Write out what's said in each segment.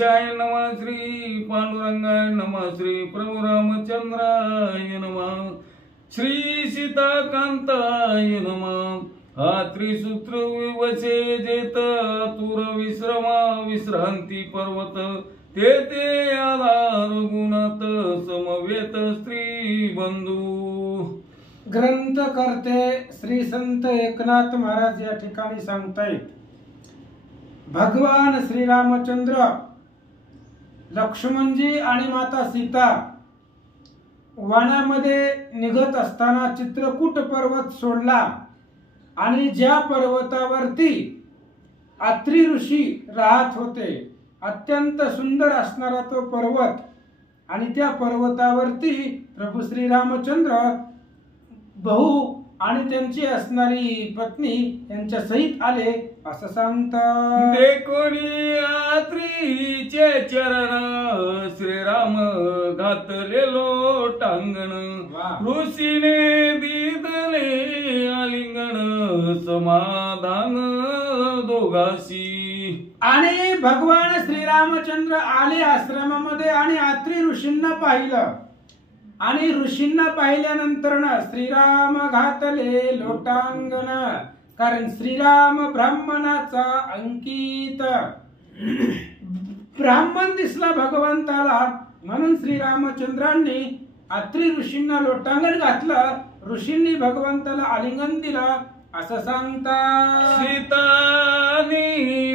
गणेशाय नमः, श्री पांडुरंगाय नमः, श्री प्रभू रामचंद्राय नमः, श्री सीताकांताय नमः। हा त्रिसूत्र विवचे जेत तुर विश्रमा विश्रांती पर्वत, ते ते आला रघुनाथ समवेत स्त्री बंधू। ग्रंथकर्ते श्री संत एकनाथ महाराज या ठिकाणी सांगतायत, भगवान श्रीरामचंद्र लक्ष्मणजी आणि माता सीता वनामध्ये निघत असताना चित्रकूट पर्वत सोडला आणि ज्या पर्वतावरती अत्रि ऋषी राहत होते, अत्यंत सुंदर असणारा तो पर्वत, आणि त्या पर्वतावरती प्रभू श्री रामचंद्र भाऊ आणि त्यांची असणारी पत्नी यांच्या सहित आले असं सांगतात। देखोनी अत्रीचे चरण श्रीराम घातलेलो टांगण, ऋषीने दिदले आलिंगन समाधान दोघाशी। आणि भगवान श्रीरामचंद्र आले आश्रमामध्ये आणि अत्रि ऋषींना पाहिलं, आणि ऋषींना पाहिल्यानंतर श्रीराम घातले लोटांगण, कारण श्रीराम ब्राह्मणाचा अंकित ब्राह्मण दिसला भगवंताला, म्हणून श्रीरामचंद्रांनी अत्रि ऋषींना लोटांगण घातलं, ऋषींनी भगवंताला आलिंगन दिलं असं सांगतात। सीतानी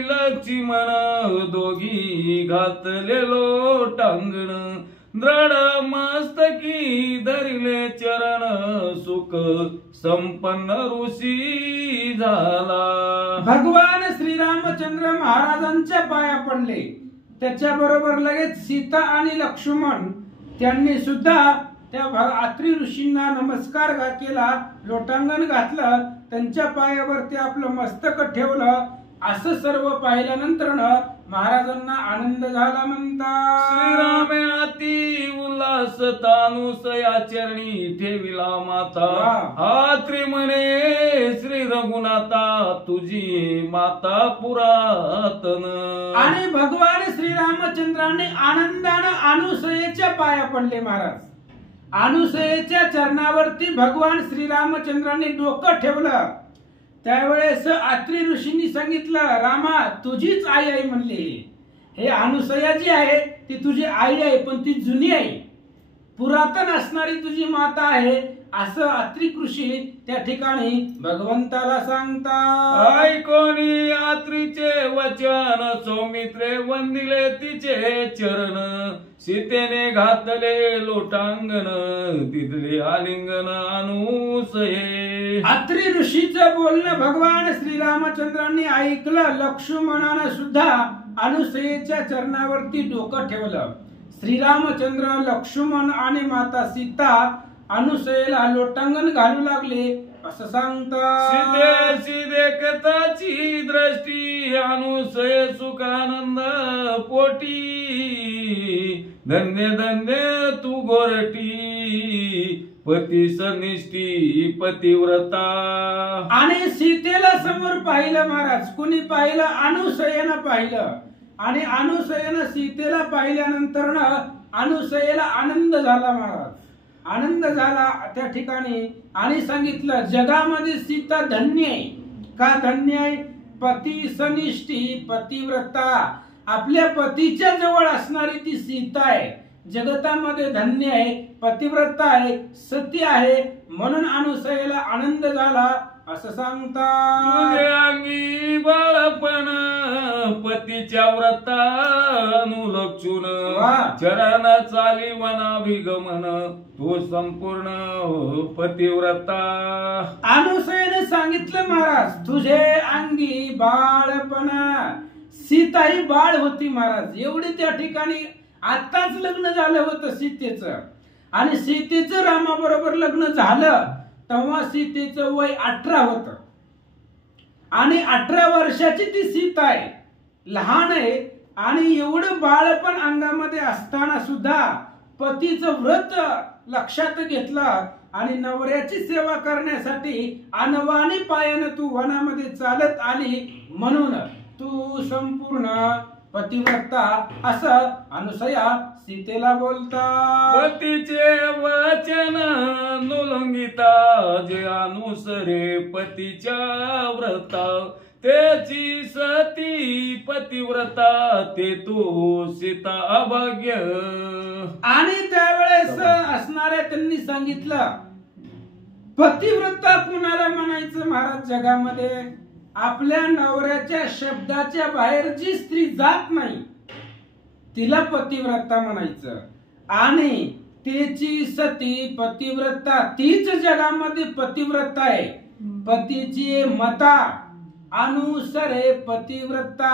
लक्ष्मण दोघी घातले लोटांगण, दृढ मस्तकी धरिले चरण सुख संपन्न ऋषी झाला। भगवान श्रीरामचंद्र महाराजांच्या पाया पडले, त्याच्याबरोबर लगेच सीता आणि लक्ष्मण त्यांनी सुद्धा त्या अत्रि ऋषींना नमस्कार केला, लोटांगण घातलं, त्यांच्या पायावरती आपलं मस्तक ठेवलं। असं सर्व पाहिल्यानंतर महाराजांना आनंद झाला म्हणतात। श्रीरामे अति उल्हास तानुसया चरणी ठेविला माता, अत्रि म्हणे श्री रघुनाथा तुझी माता पुरातन। आणि भगवान श्रीरामचंद्रांनी आनंदाने अनुसयेच्या पाया पडले महाराज। अनुसयेच्या चरणावरती भगवान श्रीरामचंद्रांनी डोकं ठेवलं, त्यावेळेस अत्रि ऋषींनी सांगितलं, रामा तुझीच आई आहे म्हणले। हे अनुसया जी आहे ती तुझी आई आहे, पण ती जुनी आहे, पुरातन असणारी तुझी माता आहे असं अत्रि ऋषी त्या ठिकाणी भगवंताला सांगतात। ऐकोनी अत्रीचे वचन सौमित्रे वंदिले तिचे चरण, सीतेने घातले लोटांगण तिथले आलिंगन अनुसये। अत्रि ऋषीचं बोलणं भगवान श्रीरामचंद्रांनी ऐकलं, लक्ष्मणानं सुद्धा अनुसयेच्या चरणावरती डोकं ठेवलं। श्रीरामचंद्र, लक्ष्मण आणि माता सीता अनुसयेला लोटांगण घालू लागले असं सांगतात। सीते देखताची दृष्टी अनुसय सुखानंद पोटी, धन्य धन्य तू गोरटी पती सनिष्ठी पतिव्रता। आणि सीतेला समोर पाहिलं महाराज, कुणी पाहिलं? अनुसयेनं पाहिलं, आणि अनुसयेनं सीतेला पाहिल्यानंतर अनुसयेला आनंद झाला महाराज, आनंद झाला त्या ठिकाणी, आणि सांगितलं जगामध्ये सीता धन्य आहे। का धन्य आहे? पती सनिष्ठी पतिव्रता, आपल्या पतीच्या जवळ असणारी ती सीता आहे, जगतामध्ये धन्य आहे, पतिव्रता आहे, सती आहे, म्हणून अनुसयेला आनंद झाला असं सांगतात। तुझे अंगी बाळपण पतीच्या व्रता अनुलक्षून, चरण चाली वनाभिगमन तो संपूर्ण पतिव्रता। अनुसयेने सांगितलं महाराज, तुझे अंगी बाळपण, सीता ही बाळ होती महाराज, एवढी त्या ठिकाणी आताच लग्न झालं होतं सीतेचं, आणि सीतेचं रामाबरोबर लग्न झालं तेव्हा सीतेचं वय 18 होतं, आणि 18 वर्षाची ती सीता आहे, लहान आहे, आणि एवढं बाळपण अंगामध्ये असताना सुद्धा पतीचं व्रत लक्षात घेतलं, आणि नवऱ्याची सेवा करण्यासाठी अनवाणी पायानं तू वनामध्ये चालत आली, म्हणून तू संपूर्ण पतिव्रता असं अनुसया सीतेला बोलतात. पतीचे वचन नुलंगिता जे अनुसरे पतीच्या व्रता त्याची सती पतिव्रता ते तो सीता अभाग्य. आणि त्यावेळेस असणाऱ्या त्यांनी सांगितलं पतिव्रता कुणाला म्हणायचं महाराज जगामध्ये? आपल्या नवऱ्याच्या शब्दाच्या बाहेर जी स्त्री जात नाही तिला पतिव्रता म्हणायचं. आणि तिची सती पतिव्रता तीच जगामध्ये पतिव्रता आहे. पतीची मता अनुसरे पतिव्रता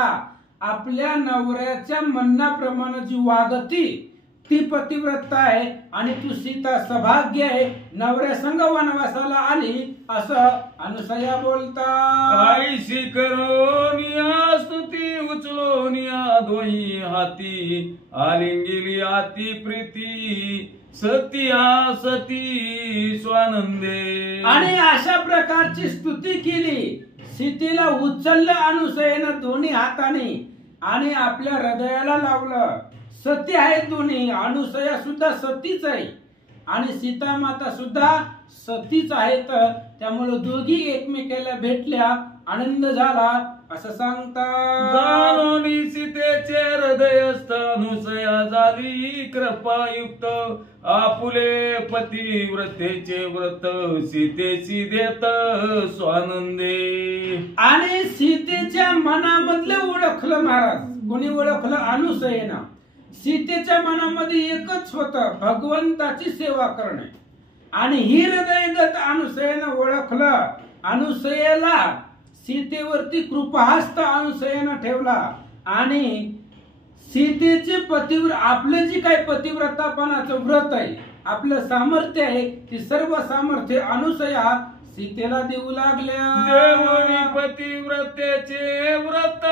आपल्या नवऱ्याच्या म्हणण्याप्रमाणे जी वागती ती पतिव्रता आहे. आणि तू सीता सौभाग्य आहे, नवऱ्या संग वनवासाला आली असं अनुसया बोलतात. आईशी करोनिया स्तुती उचलोनिया दोही हाती आलिंगिली आती प्रीती सतिया सती स्वानंदे. आणि अशा प्रकारची स्तुती केली. सीतेला उचललं अनुसयेनं दोन्ही हाताने आणि आपल्या हृदयाला लावलं. सती आहे दोन्ही, अनुसया सुद्धा सतीच आहे आणि सीता माता सुद्धा सतीच आहेत. त्यामुळे दोघी एकमेकाला भेटल्या, आनंद झाला असं सांगतात. जाणोनी सीतेचे हृदयस्थ अनुसया झाली कृपायुक्त आपुले पतिव्रतेचे व्रत सीतेची देत स्वानंदे. आणि सीतेच्या मनामधलं ओळखलं महाराज. कोणी ओळखलं? अनुसयेनं. सीतेच्या मनामध्ये एकच होतं, भगवंताची सेवा करणे. आणि ही हृदयगत अनुसयेनं ओळखलं. अनुसयेला सीतेवरती कृपाहस्त अनुसयेनं ठेवला. आणि सीतेचे पतिव्रत आपले जी काही पतिव्रतापणाचं व्रत आहे, आपलं सामर्थ्य आहे, ते सर्व सामर्थ्य अनुसया सीतेला देऊ लागल्या. देवनी पतिव्रतेचे व्रत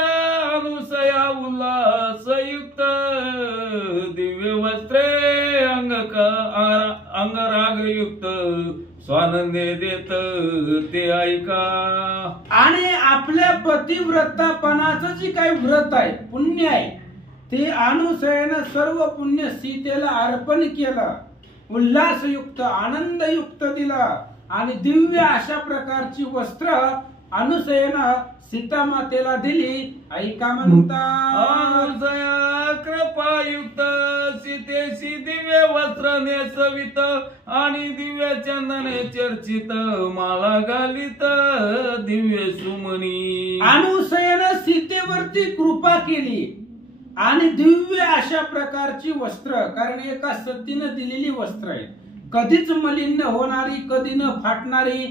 अनुसया उल्हासयुक्त दिव्य वस्त्रे अंगरागयुक्त स्वानंदे देत ते ऐका. आणि आपल्या पतिव्रतापणाचं जे काही व्रत आहे, पुण्य आहे, ते अनुसयेनं सर्व पुण्य सीतेला अर्पण केलं. उल्हासयुक्त आनंदयुक्त दिलं. आणि दिव्य अशा प्रकारची वस्त्र अनुसयेनं सीता मातेला दिली. ऐका म्हणतात. अनुसया कृपायुक्त सीतेशी दिव्य वस्त्र नेसवित आणि दिव्य चंदने चर्चित माला घालित दिव्य सुमनी. अनुसयेनं सीतेवरती कृपा केली आणि दिव्य अशा प्रकारची वस्त्र, कारण एका सतीनं दिलेली वस्त्र आहे, कधीच मलिन न होणारी, कधी न फाटणारी,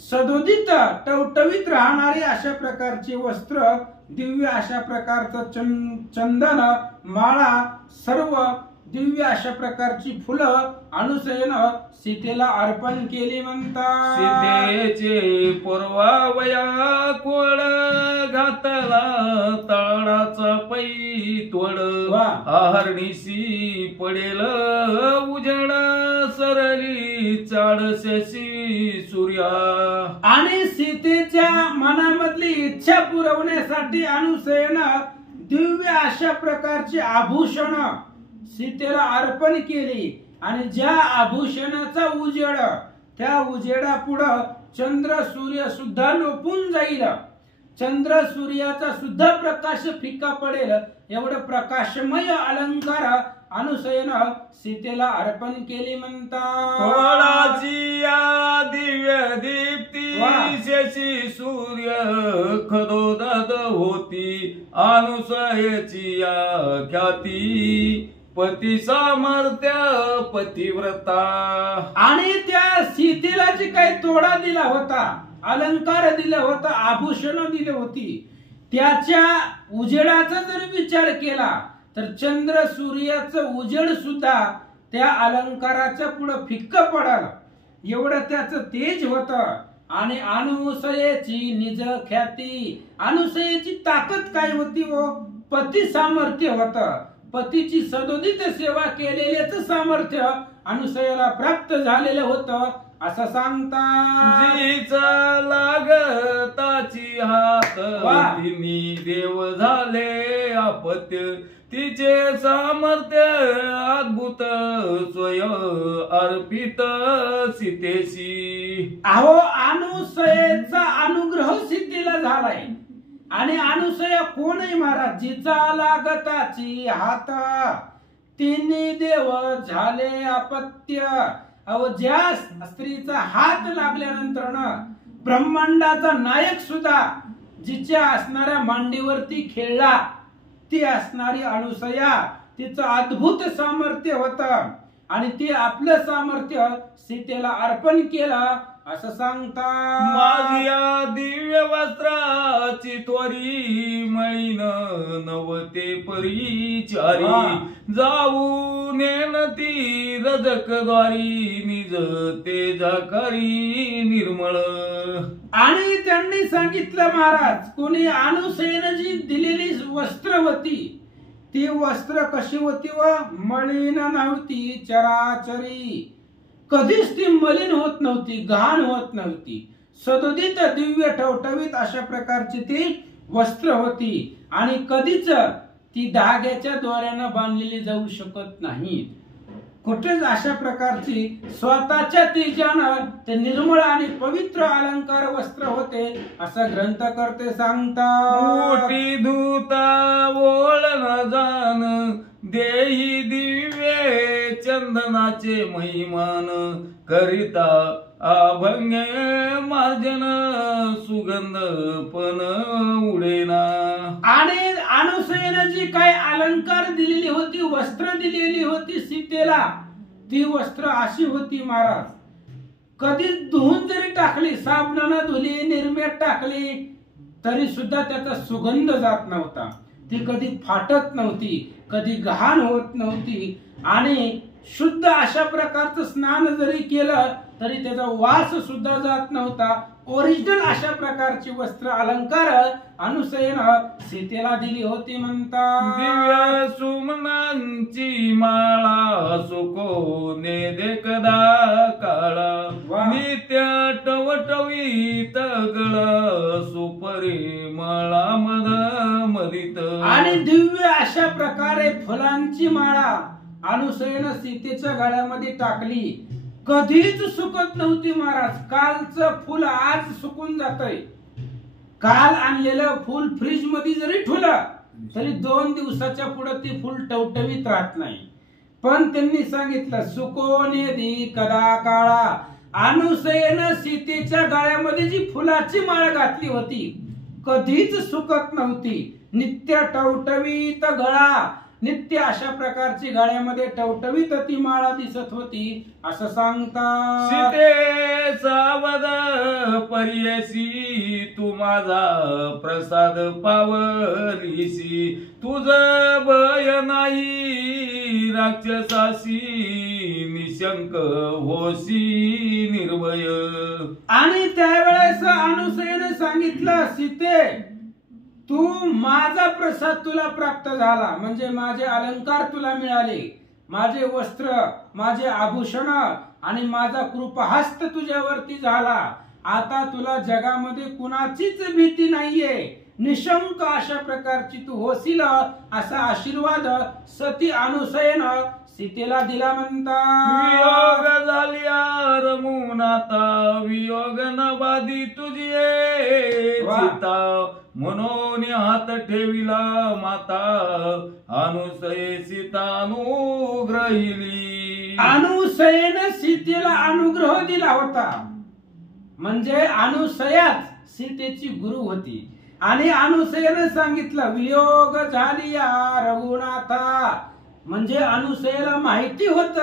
सदोदित टवटवीत राहणारी अशा प्रकारची वस्त्र, दिव्य अशा प्रकारचं चंदन, माळा, सर्व दिव्य अशा प्रकारची फुलं अनुसयेनं सीतेला अर्पण केली म्हणतात. सीतेचे पूर्वावया कोड घातला ताळाचा पैतवड आहरणीशी पडेल उजड सरली चाळशेशी सूर्या. आणि सीतेच्या मनामधली इच्छा पुरवण्यासाठी अनुसयेनं दिव्य अशा प्रकारची आभूषण सीतेला अर्पण केली. आणि ज्या आभूषणाचा उजेड, त्या उजेडा पुढं चंद्र सूर्य सुद्धा लोपून जाईल. चंद्र सूर्याचा सुद्धा प्रकाश फिका पडेल एवढं प्रकाशमय अलंकार अनुसयेनं सीतेला अर्पण केली म्हणतात. थोडाची या दिव्य दीप्ती शशी सूर्य खदोदत होती अनुसयेची या ख्याती पती सामर्थ्य पतिव्रता. आणि त्या सीतेला जी काही तोडा दिला होता, अलंकार दिला होता, आभूषण दिली होती, त्याच्या उजेडाचा जर विचार केला तर चंद्र सूर्याचं उजेड सुद्धा त्या अलंकाराच्या पुढे फिक्क पडाल एवढं त्याचं तेज होतं. आणि अनुसयेची निज ख्याती, अनुसयेची ताकद काय होती? हो, पती सामर्थ्य होतं. पतीची सदोदित सेवा केलेल्याच सामर्थ्य अनुसयेला प्राप्त झालेलं होतं. असं सांगता जीचा लागताची हात वा. तिनी देव झाले अपत्य तिचे सामर्थ्य अद्भुत स्वय अर्पित सीतेशी. अहो अनुसयेचा अनुग्रह सिद्धीला झालाय आणि अनुसया कोण आहे महाराज? जिचा लागताची हात तिन्ही देव झाले अपत्य. अहो ज्या स्त्रीचा हात लागल्यानंतर ब्रह्मांडाचा नायक सुद्धा जिच्या असणाऱ्या मांडीवरती खेळला ती असणारी अनुसया. तिचं अद्भुत सामर्थ्य होतं आणि ती आपलं सामर्थ्य सीतेला अर्पण केलं असं सांगता. माझ्या दिव्य वस्त्राची त्वरी मळीन नवते परिचारी जाऊ नेन ती रजकद्वारी निज तेजा करी निर्मळ. आणि त्यांनी सांगितलं महाराज कोणी अनुसयेनं जी दिलेली वस्त्र होती ती वस्त्र कशी होती व मलिन नव्हती चराचरी. कधीच ती मलिन होत नव्हती, घाण होत नव्हती. सदोदित दिव्य टवटवीत अशा प्रकारची ती वस्त्र होती आणि कधीच ती धाग्याच्या दोऱ्यानं बांधलेली जाऊ शकत नाही. कुठेच अशा प्रकारची स्वतःच्या तेजानं ते निर्मळ आणि पवित्र अलंकार वस्त्र होते असं ग्रंथकर्ते सांगतात. मोठी धूता ओळण जाण देही दिव्ये चंदनाचे महिमान करिता अभंग मार्जन सुगंध पण उडेना. आणि अनुसयेनं जी काय अलंकार दिलेली होती, वस्त्र दिलेली होती सीतेला, ती वस्त्र अशी होती महाराज. कधी धुवून जरी टाकली, साबणानं धुली, निर्म्यात टाकली तरी सुद्धा त्याचा सुगंध जात नव्हता. ती कधी फाटत नव्हती, कधी घाण होत नव्हती आणि शुद्ध अशा प्रकारचं स्नान जरी केलं तरी त्याचा वास सुद्धा जात नव्हता. ओरिजिनल अशा प्रकारची वस्त्र अलंकार अनुसयेनं सीतेला दिली होती म्हणतात. दिव्य सुमनांची माळा सुकोने देखदा काळा नित्य टवटवीत गळा सुपरिमळा मध मदित. आणि दिव्य अशा प्रकारे फुलांची माळा अनुसयेनं सीतेच्या गळ्यामध्ये टाकली. कधीच सुकत नव्हती महाराज. कालचं फुल आज सुकून जातंय. काल आणलेलं फुल फ्रीज मध्ये जरी ठेवलं तरी 2 दिवसाच्या पुढे ती फुल टवटवीत राहत नाही. पण त्यांनी सांगितलं सुकोने दी कदा काळा. अनुसयेनं सीतेच्या गळ्यामध्ये जी फुलाची माळ घातली होती कधीच सुकत नव्हती. नित्य टवटवीत गळा, नित्य अशा प्रकारची गळ्यामध्ये टवटवीत ती माळा दिसत होती असं सांगतात. सीते सावध परियसी तू माझा प्रसाद पावलीसी तुझ भय नाही राक्षसासी निशंक होसी निर्भय. आणि त्यावेळेस अनुसयेने सांगितलं सीते तू माझा प्रसाद तुला प्राप्त झाला म्हणजे माझे अलंकार तुला मिळाले, माझे वस्त्र, माझे आभूषण आणि माझा कृपाहस्त तुझ्यावरती झाला. आता तुला जगामध्ये कुणाचीच भीती नाहीये. निशंक अशा प्रकारची तू होशील असा आशीर्वाद सती अनुसयेनं सीतेला दिला म्हणतात. वियोग झाल्या रमून आता वियोग न बाधी तुझी सीता म्हणून हात ठेविला माता अनुसये सीतानुग्रहिली. अनुसयेनं सीतेला अनुग्रह दिला होता म्हणजे अनुसयाच सीतेची गुरु होती. आणि अनुसयेनं सांगितलं वियोग झालिया रघुनाथा म्हणजे अनुसयेला माहिती होत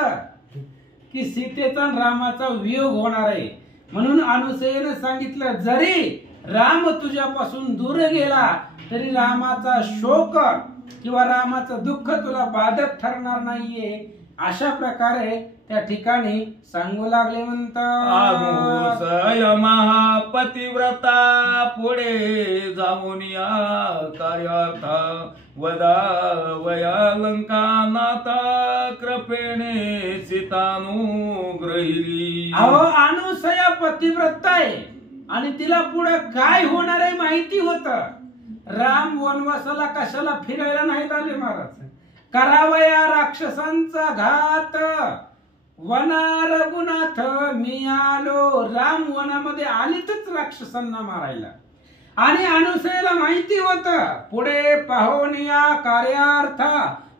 की सीतेचा रामाचा वियोग होणार आहे. म्हणून अनुसयेनं सांगितलं जरी राम तुझ्यापासून दूर गेला तरी रामाचा शोक किंवा रामाचं दुःख तुला बाधक ठरणार नाहीये. अशा प्रकारे त्या ठिकाणी सांगू लागले म्हणतात. अनुसय महापतिव्रता पुढे जाऊन या कार्यार्था वदा वयालंका नाता कृपेने सीतानुग्रहिली. अहो अनुसय पतिव्रता आहे आणि तिला पुढे काय होणार आहे माहिती होत. राम वनवासाला कशाला फिरायला नाहीत आले महाराज. करावया राक्षसांचा घात वना रघुनाथ मी आलो. राम वनामध्ये आलीतच राक्षसांना मारायला. आणि अनुसयेला माहिती होत पुढे पाहून या कार्यार्थ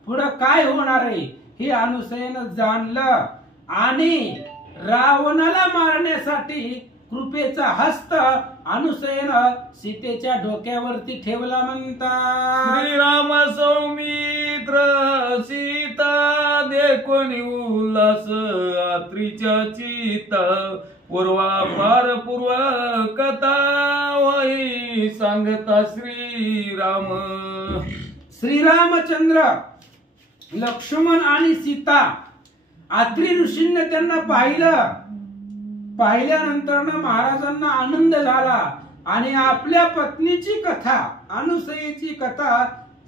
पुढे काय होणार आहे हे अनुसयेनं जाणलं. आणि रावणाला मारण्यासाठी कृपेचा हस्त अनुसयेनं सीतेच्या डोक्यावरती ठेवला म्हणतात. श्रीराम सौमित्र सीता देखोनी उल्हास आत्रीच्या चित पूर्वापार पूर्व कथा होई सांगता श्रीराम. श्रीरामचंद्र लक्ष्मण आणि सीता आत्री ऋषींनी त्यांना पाहिलं. पाहिल्यानंतर महाराजांना आनंद झाला आणि आपल्या पत्नीची कथा अनुसयेची कथा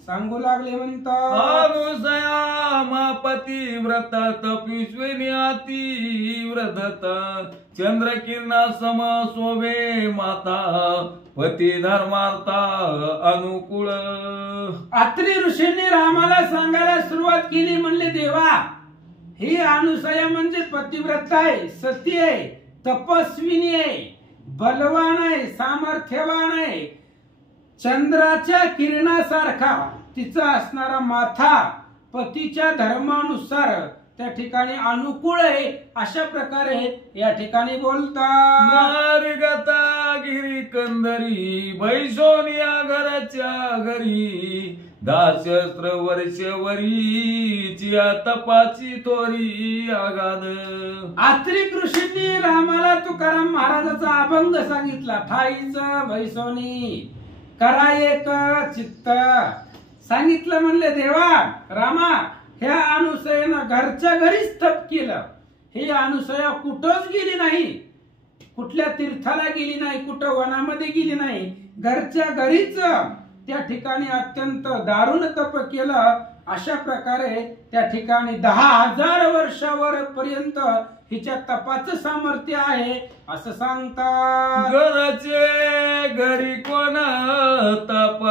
सांगू लागले म्हणतात. अनुसया मा पतिव्रता तपस्विनी अतिव्रत चंद्रकिरणा सम शोभे माता पती धर्मार्था अनुकूल. आत्री ऋषींनी रामाला सांगायला सुरुवात केली. म्हणले देवा ही अनुसया म्हणजे पतिव्रता आहे, सती आहे, तपस्विनी आहे, बलवान आहे, सामर्थ्यवान आहे. चंद्राच्या किरणासारखा तिचा असणारा माथा पतीच्या धर्मानुसार त्या ठिकाणी अनुकूल आहे. अशा प्रकारे या ठिकाणी बोलतात. मार्गता गिरी कंदरी बैसोनिया घराच्या घरी दासहस्त्र वर्षवरीची तपाची थोरी आगाद. आत्री ऋषींनी रामाला तुकाराम महाराजाचा अभंग सांगितला. ठाईच बैसोनी करा एक चित्त सांगितलं. म्हणले देवा रामा ह्या अनुसयेनं घरच्या घरीच तप केलं. ही अनुसया कुठंच गेली नाही, कुठल्या तीर्थाला गेली नाही, कुठं वनामध्ये गेली नाही. घरच्या घरीच त्या ठिकाणी अत्यंत दारुण तप केलं. अशा प्रकारे त्या ठिकाणी 10,000 वर्षावर पर्यंत हिच्या तपाचं सामर्थ्य आहे असं सांगतात. घराचे घरी कोण तप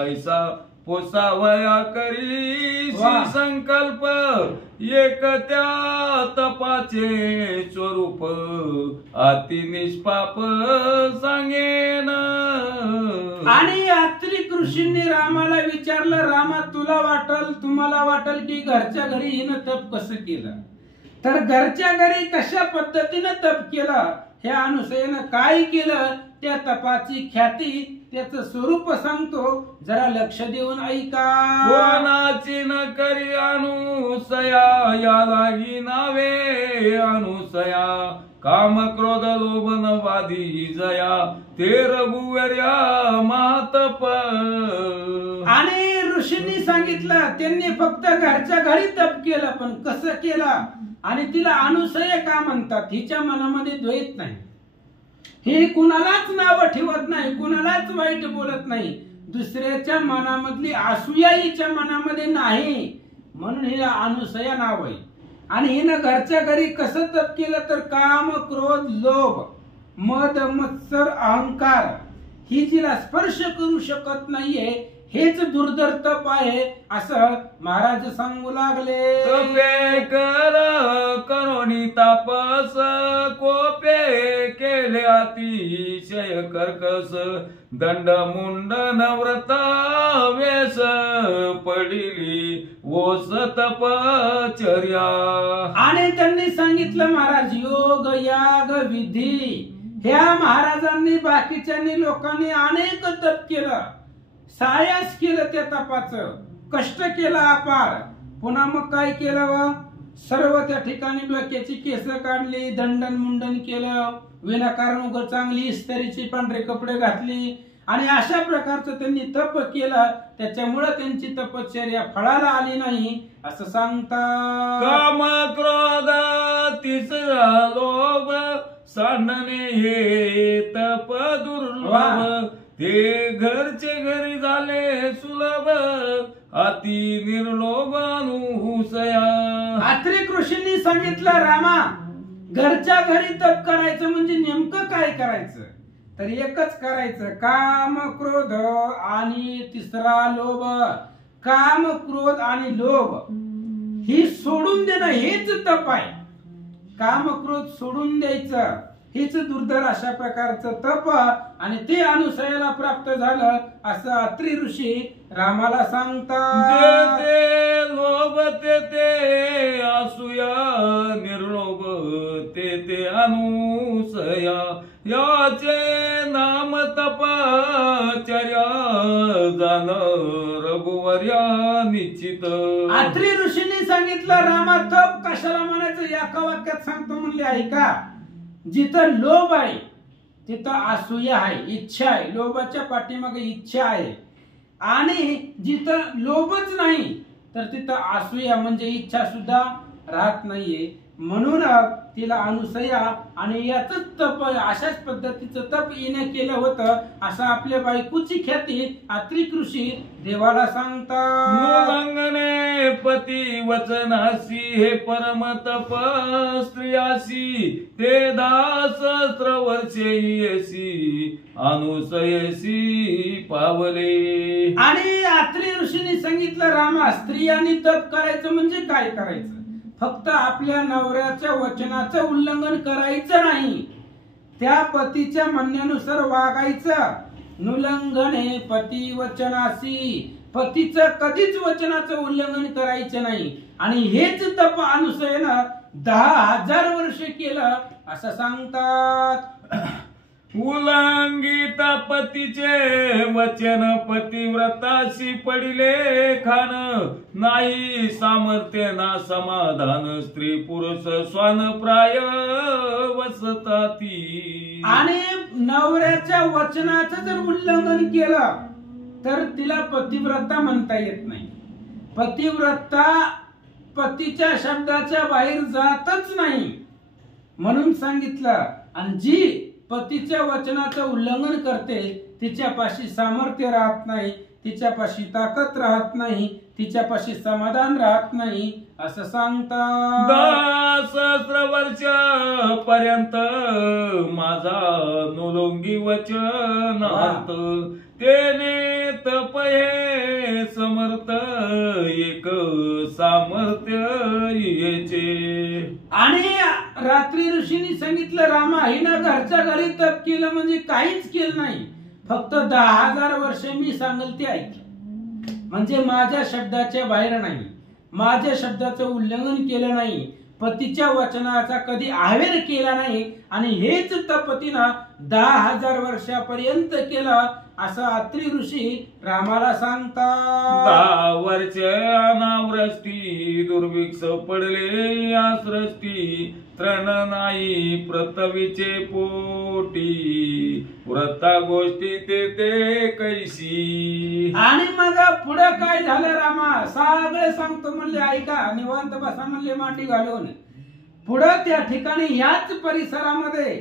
ऐसा पोसावया करी संकल्प एक त्या तपाचे स्वरूप अति निष्पाप सांगेन. आणि आत्री ऋषींनी रामाला विचारलं रामा तुम्हाला वाटल की घरच्या घरी हिनं तप कसं केलं. तर घरच्या घरी कशा पद्धतीने तप केलं हे अनुसयेनं काय केलं त्या तपाची ख्याती त्याचं स्वरूप सांगतो. जरा लक्ष देऊन ऐका. कोणाची न करी अनुसया या लागी नावे अनुसया काम क्रोध लोभन वादी जया ते रघुवर्या महातप. आणि ऋषींनी सांगितलं त्यांनी फक्त घरच्या घरी तप केलं. पण कसं केलं आणि तिला अनुसया का म्हणतात. हिच्या मनामध्ये द्वैत नाही, हे कुणालाच नाव ठेवत नाही, कुणालाच वाईट बोलत नाही. दुसऱ्याच्या मनामधली असूया हिच्या मनामध्ये नाही, म्हणून हिला अनुसया नाव आहे. आणि हिनं घरच्या घरी कसं तप केलं तर काम क्रोध लोभ मद मत्सर अहंकार ही जिला स्पर्श करू शकत नाहीये हेच दुर्धर तप आहे असं महाराज सांगू लागले. तपे कर करोनी तापस कोपे केले अतिशय कर्कस दंड मुंड नव्रत वेश पडिली ओस तपचर्या. आणि त्यांनी सांगितलं महाराज योग याग विधी ह्या महाराजांनी बाकीच्यांनी लोकांनी अनेक तप केलं, सायास केलं, त्या तपाचं कष्ट केलं अपार. पुन्हा मग काय केलं सर्व त्या ठिकाणी डोक्याची केस काढली, दंडन मुंडन केलं, विनाकारण उगाच चांगली इस्त्रीची पांढरे कपडे घातली आणि अशा प्रकारचं त्यांनी तप केलं. त्याच्यामुळे त्यांची तपश्चर्या फळाला आली नाही असं सांगतात. काम क्रोध तिसरा लोभ सांडणे हे तप दुर्लभ ते घरचे घरी झाले सुलभ अति निर्लोभ अनुसया. आत्री ऋषींनी सांगितलं रामा घरच्या घरी तप करायचं म्हणजे नेमकं काय करायचं, तर एकच करायचं, काम क्रोध आणि तिसरा लोभ. काम क्रोध आणि लोभ ही सोडून देणं हेच तप आहे. काम क्रोध सोडून द्यायचं हेच दुर्धर अशा प्रकारचं तप, आणि ते अनुसयाला प्राप्त झालं असं अत्रि ऋषी रामाला सांगतात. ते लोभ ते असूया निर्लोभ ते अनुसया याचे नाम तपचर्या जाण रघुवर्या निश्चित. अत्रि ऋषींनी सांगितलं रामा तप कशाला म्हणायचं, एका वाक्यात सांगतो म्हणले ऐका. जिथं लोभ आहे तिथं असूया आहे, इच्छा आहे. लोभाच्या पाठीमागे इच्छा आहे. आणि जिथं लोभच नाही तर तिथं असूया म्हणजे इच्छा सुद्धा राहत नाहीये. म्हणून तिला अनुसया आणि याच तप, अशाच पद्धतीचं तप हिने केलं होतं असं आपल्या बायकोची ख्याती अत्रि ऋषी देवाला सांगतात. नुलंघने पती वचनासी हे परम तप स्त्रियासी ते 10 सहस्र वर्षे येसी अनुसयसी पावले. आणि अत्रि ऋषीने सांगितलं रामा स्त्रियांनी तप करायचं म्हणजे काय करायचं, फक्त आपल्या नवऱ्याच्या वचनाचं उल्लंघन करायचं नाही, त्या पतीच्या म्हणण्यानुसार वागायचं. नुलंघने पती वचनासी, पतीचं कधीच वचनाचं उल्लंघन करायचं नाही. आणि हेच तप अनुसयेनं 10,000 वर्ष केलं असं सांगतात. उल्लंघित पतीचे वचन पतिव्रताशी पडिले खान नाही सामर्थ्य ना समाधान स्त्री पुरुष स्वान प्राय वसताती. आणि नवऱ्याच्या वचनाचं जर उल्लंघन केलं तर तिला पतिव्रता म्हणता येत नाही. पतिव्रता पतीच्या शब्दाच्या बाहेर जातच नाही म्हणून सांगितलं. आणि जी पतीच्या वचनाचं उल्लंघन करते तिच्यापाशी सामर्थ्य राहत नाही, तिच्यापाशी ताकद राहत नाही, तिच्यापाशी समाधान राहत नाही असं सांगतात. 10 सहस्र वर्ष पर्यंत माझा नुलंगी वचनात तेने तप हे समर्थ एक सामर्थ्य येचे. आणि रात्री ऋषींनी सांगितलं रामा हिनं घरच्या घरी तप केलं म्हणजे काहीच केलं नाही, फक्त 10,000 वर्ष मी सांगेल ते ऐक, म्हणजे माझ्या शब्दाच्या बाहेर नाही, माझ्या शब्दाचं उल्लंघन केलं नाही, पतीच्या वचनाचा कधी आवेर केला नाही. आणि हेच तप तिनं 10,000 वर्षापर्यंत केलं असं अत्रि ऋषी रामाला सांगतात. 10 वर्ष अनावृष्टी दुर्भिक्ष पडले या सृष्टी तृण नाही पृथ्वीचे पोटी व्रता गोष्टी ते कैसी. आणि मग पुढे काय झालं रामा सगळे सांगतो म्हणले ऐका, निवांत बसा म्हणले मांडी घालून. पुढे त्या ठिकाणी याच परिसरामध्ये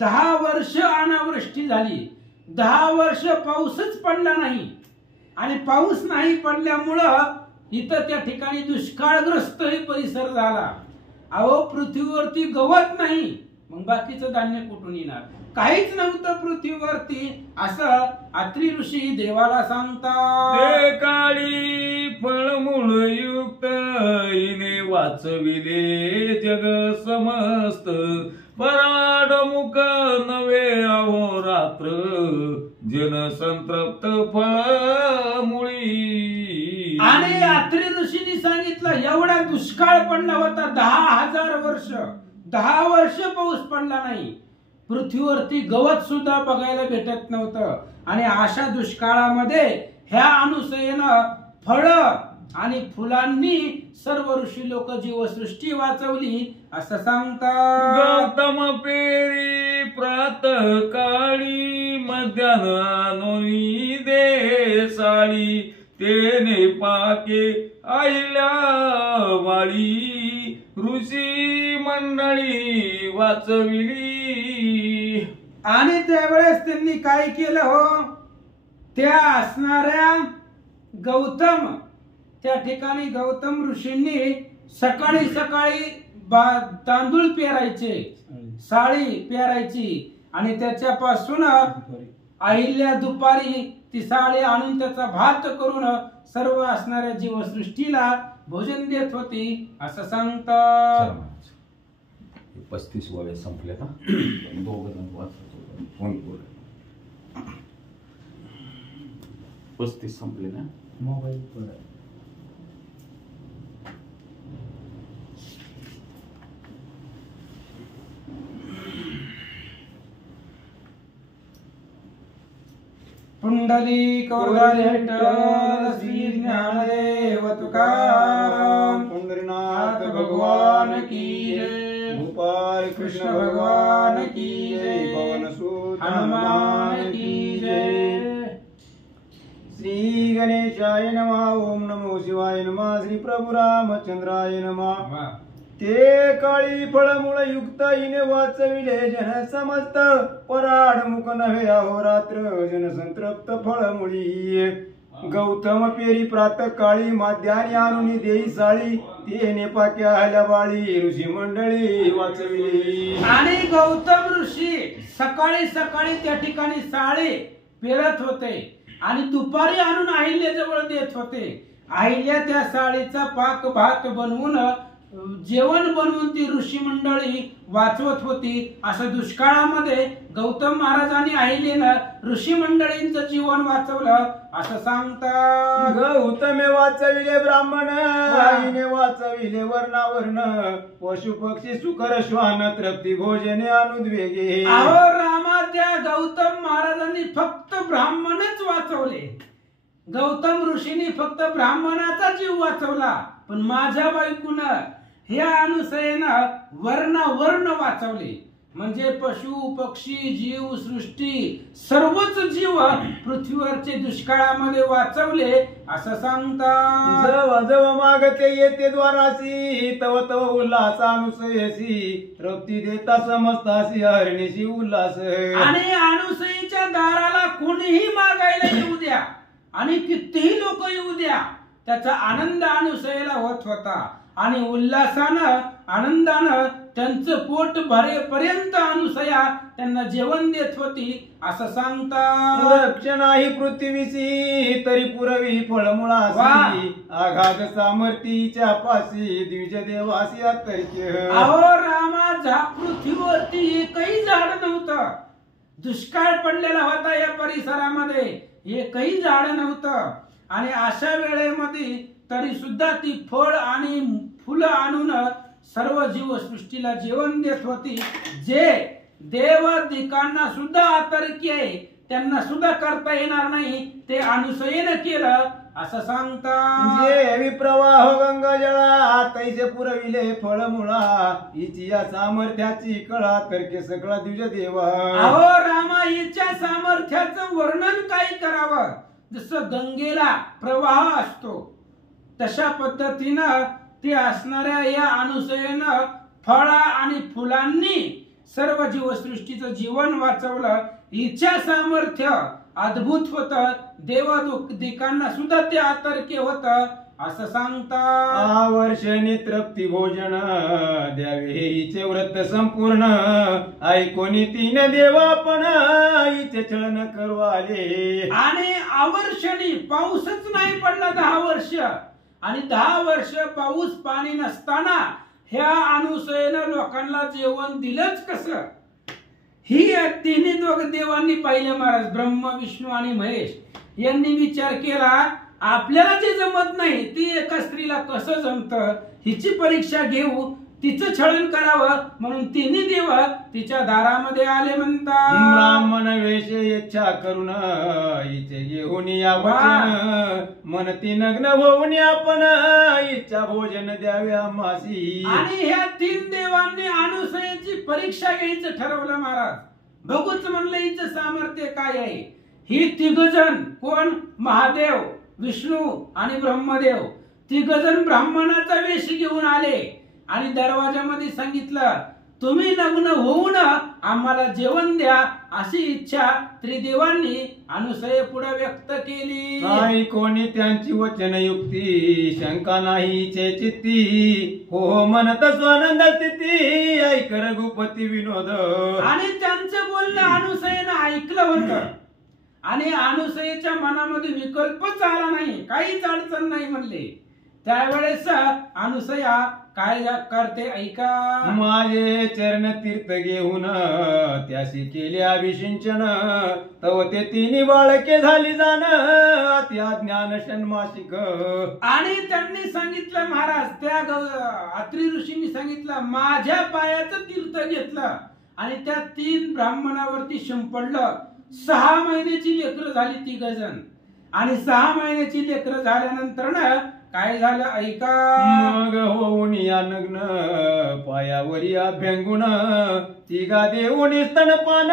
10 वर्ष अनावृष्टी झाली, 10 वर्ष पाऊसच पडला नाही. आणि पाऊस नाही पडल्यामुळं इथं त्या ठिकाणी दुष्काळग्रस्त हे परिसर झाला. अहो पृथ्वीवरती गवत नाही, मग बाकीचं धान्य कुठून येणार, काहीच नव्हतं पृथ्वीवरती असं अत्रि ऋषी देवाला सांगतात. ते काळी फळमूळ युक्त हिने वाचविले जग समस्त पराड मुख नवे अहोरात्र जन संतप्त फळमुळी. आणि अत्रि ऋषींनी सांगितलं एवढा दुष्काळ पडला होता, 10,000 वर्ष, 10 वर्ष पाऊस पडला नाही, पृथ्वीवरती गवत सुद्धा बघायला भेटत नव्हतं. आणि अशा दुष्काळामध्ये ह्या अनुसयेनं फळ आणि फुलांनी सर्व ऋषी लोक जीवसृष्टी वाचवली असं सांगतात. गौतम पेरी प्रातः काळी मध्यान्ह देसाळी तेने पाके आईल्या वाळी ऋषी मंडळी वाचविली. आणि त्यावेळेस त्यांनी काय केलं हो, त्या असणाऱ्या गौतम त्या ठिकाणी गौतम ऋषींनी सकाळी सकाळी तांदूळ पेरायचे, साळी पेरायची आणि त्याच्यापासून अहिल्या दुपारी ती साळी आणून त्याचा भात करून सर्व असणाऱ्या जीवसृष्टीला भोजन देत होती असं सांगतात. 35 संपले का? फोन 35 संपले ना. मोबाईल पुंडलिक वरदारी विठ्ठल श्री ज्ञानदेव तुकाराम पंढरीनाथ भगवान की जय. गोपाल कृष्ण भगवान की जय. पवनसुत हनुमान की जय. श्री गणेशाय नमः. ओम नमो शिवाय नमः. श्री प्रभु रामचंद्राय नमः. ते काळी फळमुळ युक्त हिने वाचविले जन समस्त पराड मुख नव्हे अहोरात्र जन संतृप्त फळमुळी गौतम पेरी प्रात काळी माध्यानी आणून देई साळी तेने पाक्या हल्या बाळी ऋषी मंडळी वाचविली. आणि गौतम ऋषी सकाळी सकाळी त्या ठिकाणी साळे पेरत होते आणि दुपारी आणून अहिल्याजवळ देत होते. अहिल्या त्या साळीचा पाक भात बनवून जेवण बनवून ती ऋषी मंडळी वाचवत होती. असं दुष्काळामध्ये गौतम महाराजांनी अहिल्यानं ऋषी मंडळींचं जीवन वाचवलं असं सांगतात. गौतमे वाचविले ब्राह्मण आईने वाचविले वर्णावर्ण पशु पक्षी सुकर श्वान तृप्ती भोजने अनुद्वेगे. अहो रामा, त्या गौतम महाराजांनी फक्त ब्राह्मणच वाचवले. गौतम ऋषींनी फक्त ब्राह्मणाचा जीव वाचवला, पण माझ्या बायकोनं ह्या अनुसयेनं वर्ण वाचवले. म्हणजे पशु पक्षी जीव सृष्टी सर्वच जीव पृथ्वीवरचे दुष्काळामध्ये वाचवले असं सांगतात. जव जव मागते येते द्वारासी तव तव उल्हास अनुसयसी तृप्ती देता समजतासी हरणीशी उल्हास. आणि अनुसयीच्या दाराला कोणीही मागायला येऊ द्या आणि कितीही लोक येऊ द्या, त्याचा आनंद अनुसयेला होत होता. आणि उल्हासानं आनंदानं त्यांचं पोट भरेपर्यंत अनुसया त्यांना जेवण देत होती असं सांगतात. वृक्ष नाही पृथ्वीसी तरी पुरवी फळमुळासी आघात सामर्थीच्या पाशी द्विज देवासी अतर्क्य. अहो रामा, पृथ्वीवरती एकही झाड नव्हतं. दुष्काळ पडलेला होता या परिसरामध्ये, एकही झाड नव्हतं. आणि अशा वेळेमध्ये तरी सुद्धा ती फळ आणि फुलं आणून सर्व जीवसृष्टीला जेवण देत होती. जे देवादिकांना सुद्धा अतर्क्य आहे, त्यांना सुद्धा करता येणार नाही, ते अनुसयेनं केलं असं सांगतात. जे विप्रवाह गंगा जळा तैसे पुरविले फळमुळा हिची या सामर्थ्याची कळा तर्के सगळा द्विज देवा. अहो रामा, हिच्या सामर्थ्याचं वर्णन काय करावं. जसं गंगेला प्रवाह असतो तशा पद्धतीनं ते असणाऱ्या या अनुसयेनं फळा आणि फुलांनी सर्व जीवसृष्टीचं जीवन वाचवलं. हिच्या सामर्थ्य अद्भुत होतं. देवादिकांना सुद्धा ते अतर्क्य होतं असं सांगतात. वर्षणी तृप्ती भोजन द्यावे हिचे व्रत संपूर्ण ऐकोनी तीन देवा पण हिचे छळन करवाले. आणि आवर्षणी पाऊसच नाही पडला 10 वर्ष, आणि 10 वर्ष पाऊस पाणी नसताना ह्या अनुसयेनं लोकांना जेवण दिलंच कसं. ही तिन्ही देवांनी पाहिलं महाराज, ब्रह्मा विष्णू आणि महेश यांनी विचार केला आपल्याला जे जमत नाही ती एका स्त्रीला कसं जमतं, हिची परीक्षा घेऊ, तिचं छळन करावं म्हणून तिन्ही देव तिच्या दारामध्ये आले म्हणतात. ब्राह्मण वेश इच्छा करून हिचे घेऊन या वचन मनती नग्न होऊन आपण इच्छा भोजन द्यावे आम्हासी. आणि ह्या 3 देवांनी अनुसयेची परीक्षा घ्यायचं ठरवलं महाराज. बघूच म्हणलं हिचं सामर्थ्य काय आहे. ही 3 जण कोण, महादेव विष्णू आणि ब्रह्मदेव 3 जण ब्राह्मणाचा वेश घेऊन आले आणि दरवाजामध्ये सांगितलं तुम्ही नग्न होऊन आम्हाला जेवण द्या अशी इच्छा त्रिदेवांनी अनुसये पुढे व्यक्त केली. नाही कोणी त्यांची वचन युक्ती शंका नाही चित्ती हो म्हणत स्वानंद स्थिती ऐक रघुपती विनोद. आणि त्यांचं बोलणं अनुसयेनं ऐकलं होतं आणि अनुसयेच्या मनामध्ये विकल्पच आला नाही, काहीच अडचण नाही म्हणले. त्यावेळेस अनुसया काय करते ऐका. माझे चरण तीर्थ घेऊन त्याशी केले अभिषिंचन तव ते तिन्ही बाळके झाली जाण त्या ज्ञान षण्मासिक. आणि त्यांनी सांगितलं महाराज त्या अत्रि ऋषींनी सांगितलं माझ्या पायाचं तीर्थ घेतलं आणि त्या 3 ब्राह्मणावरती शिंपडलं. 6 महिन्याची लेकरं झाली 3 जण आणि 6 महिन्याची लेकरं झाल्यानंतर ना काय झालं ऐका. मग होऊन या नग्न पायावरी अभ्यंगुण तिघा देऊन स्तनपान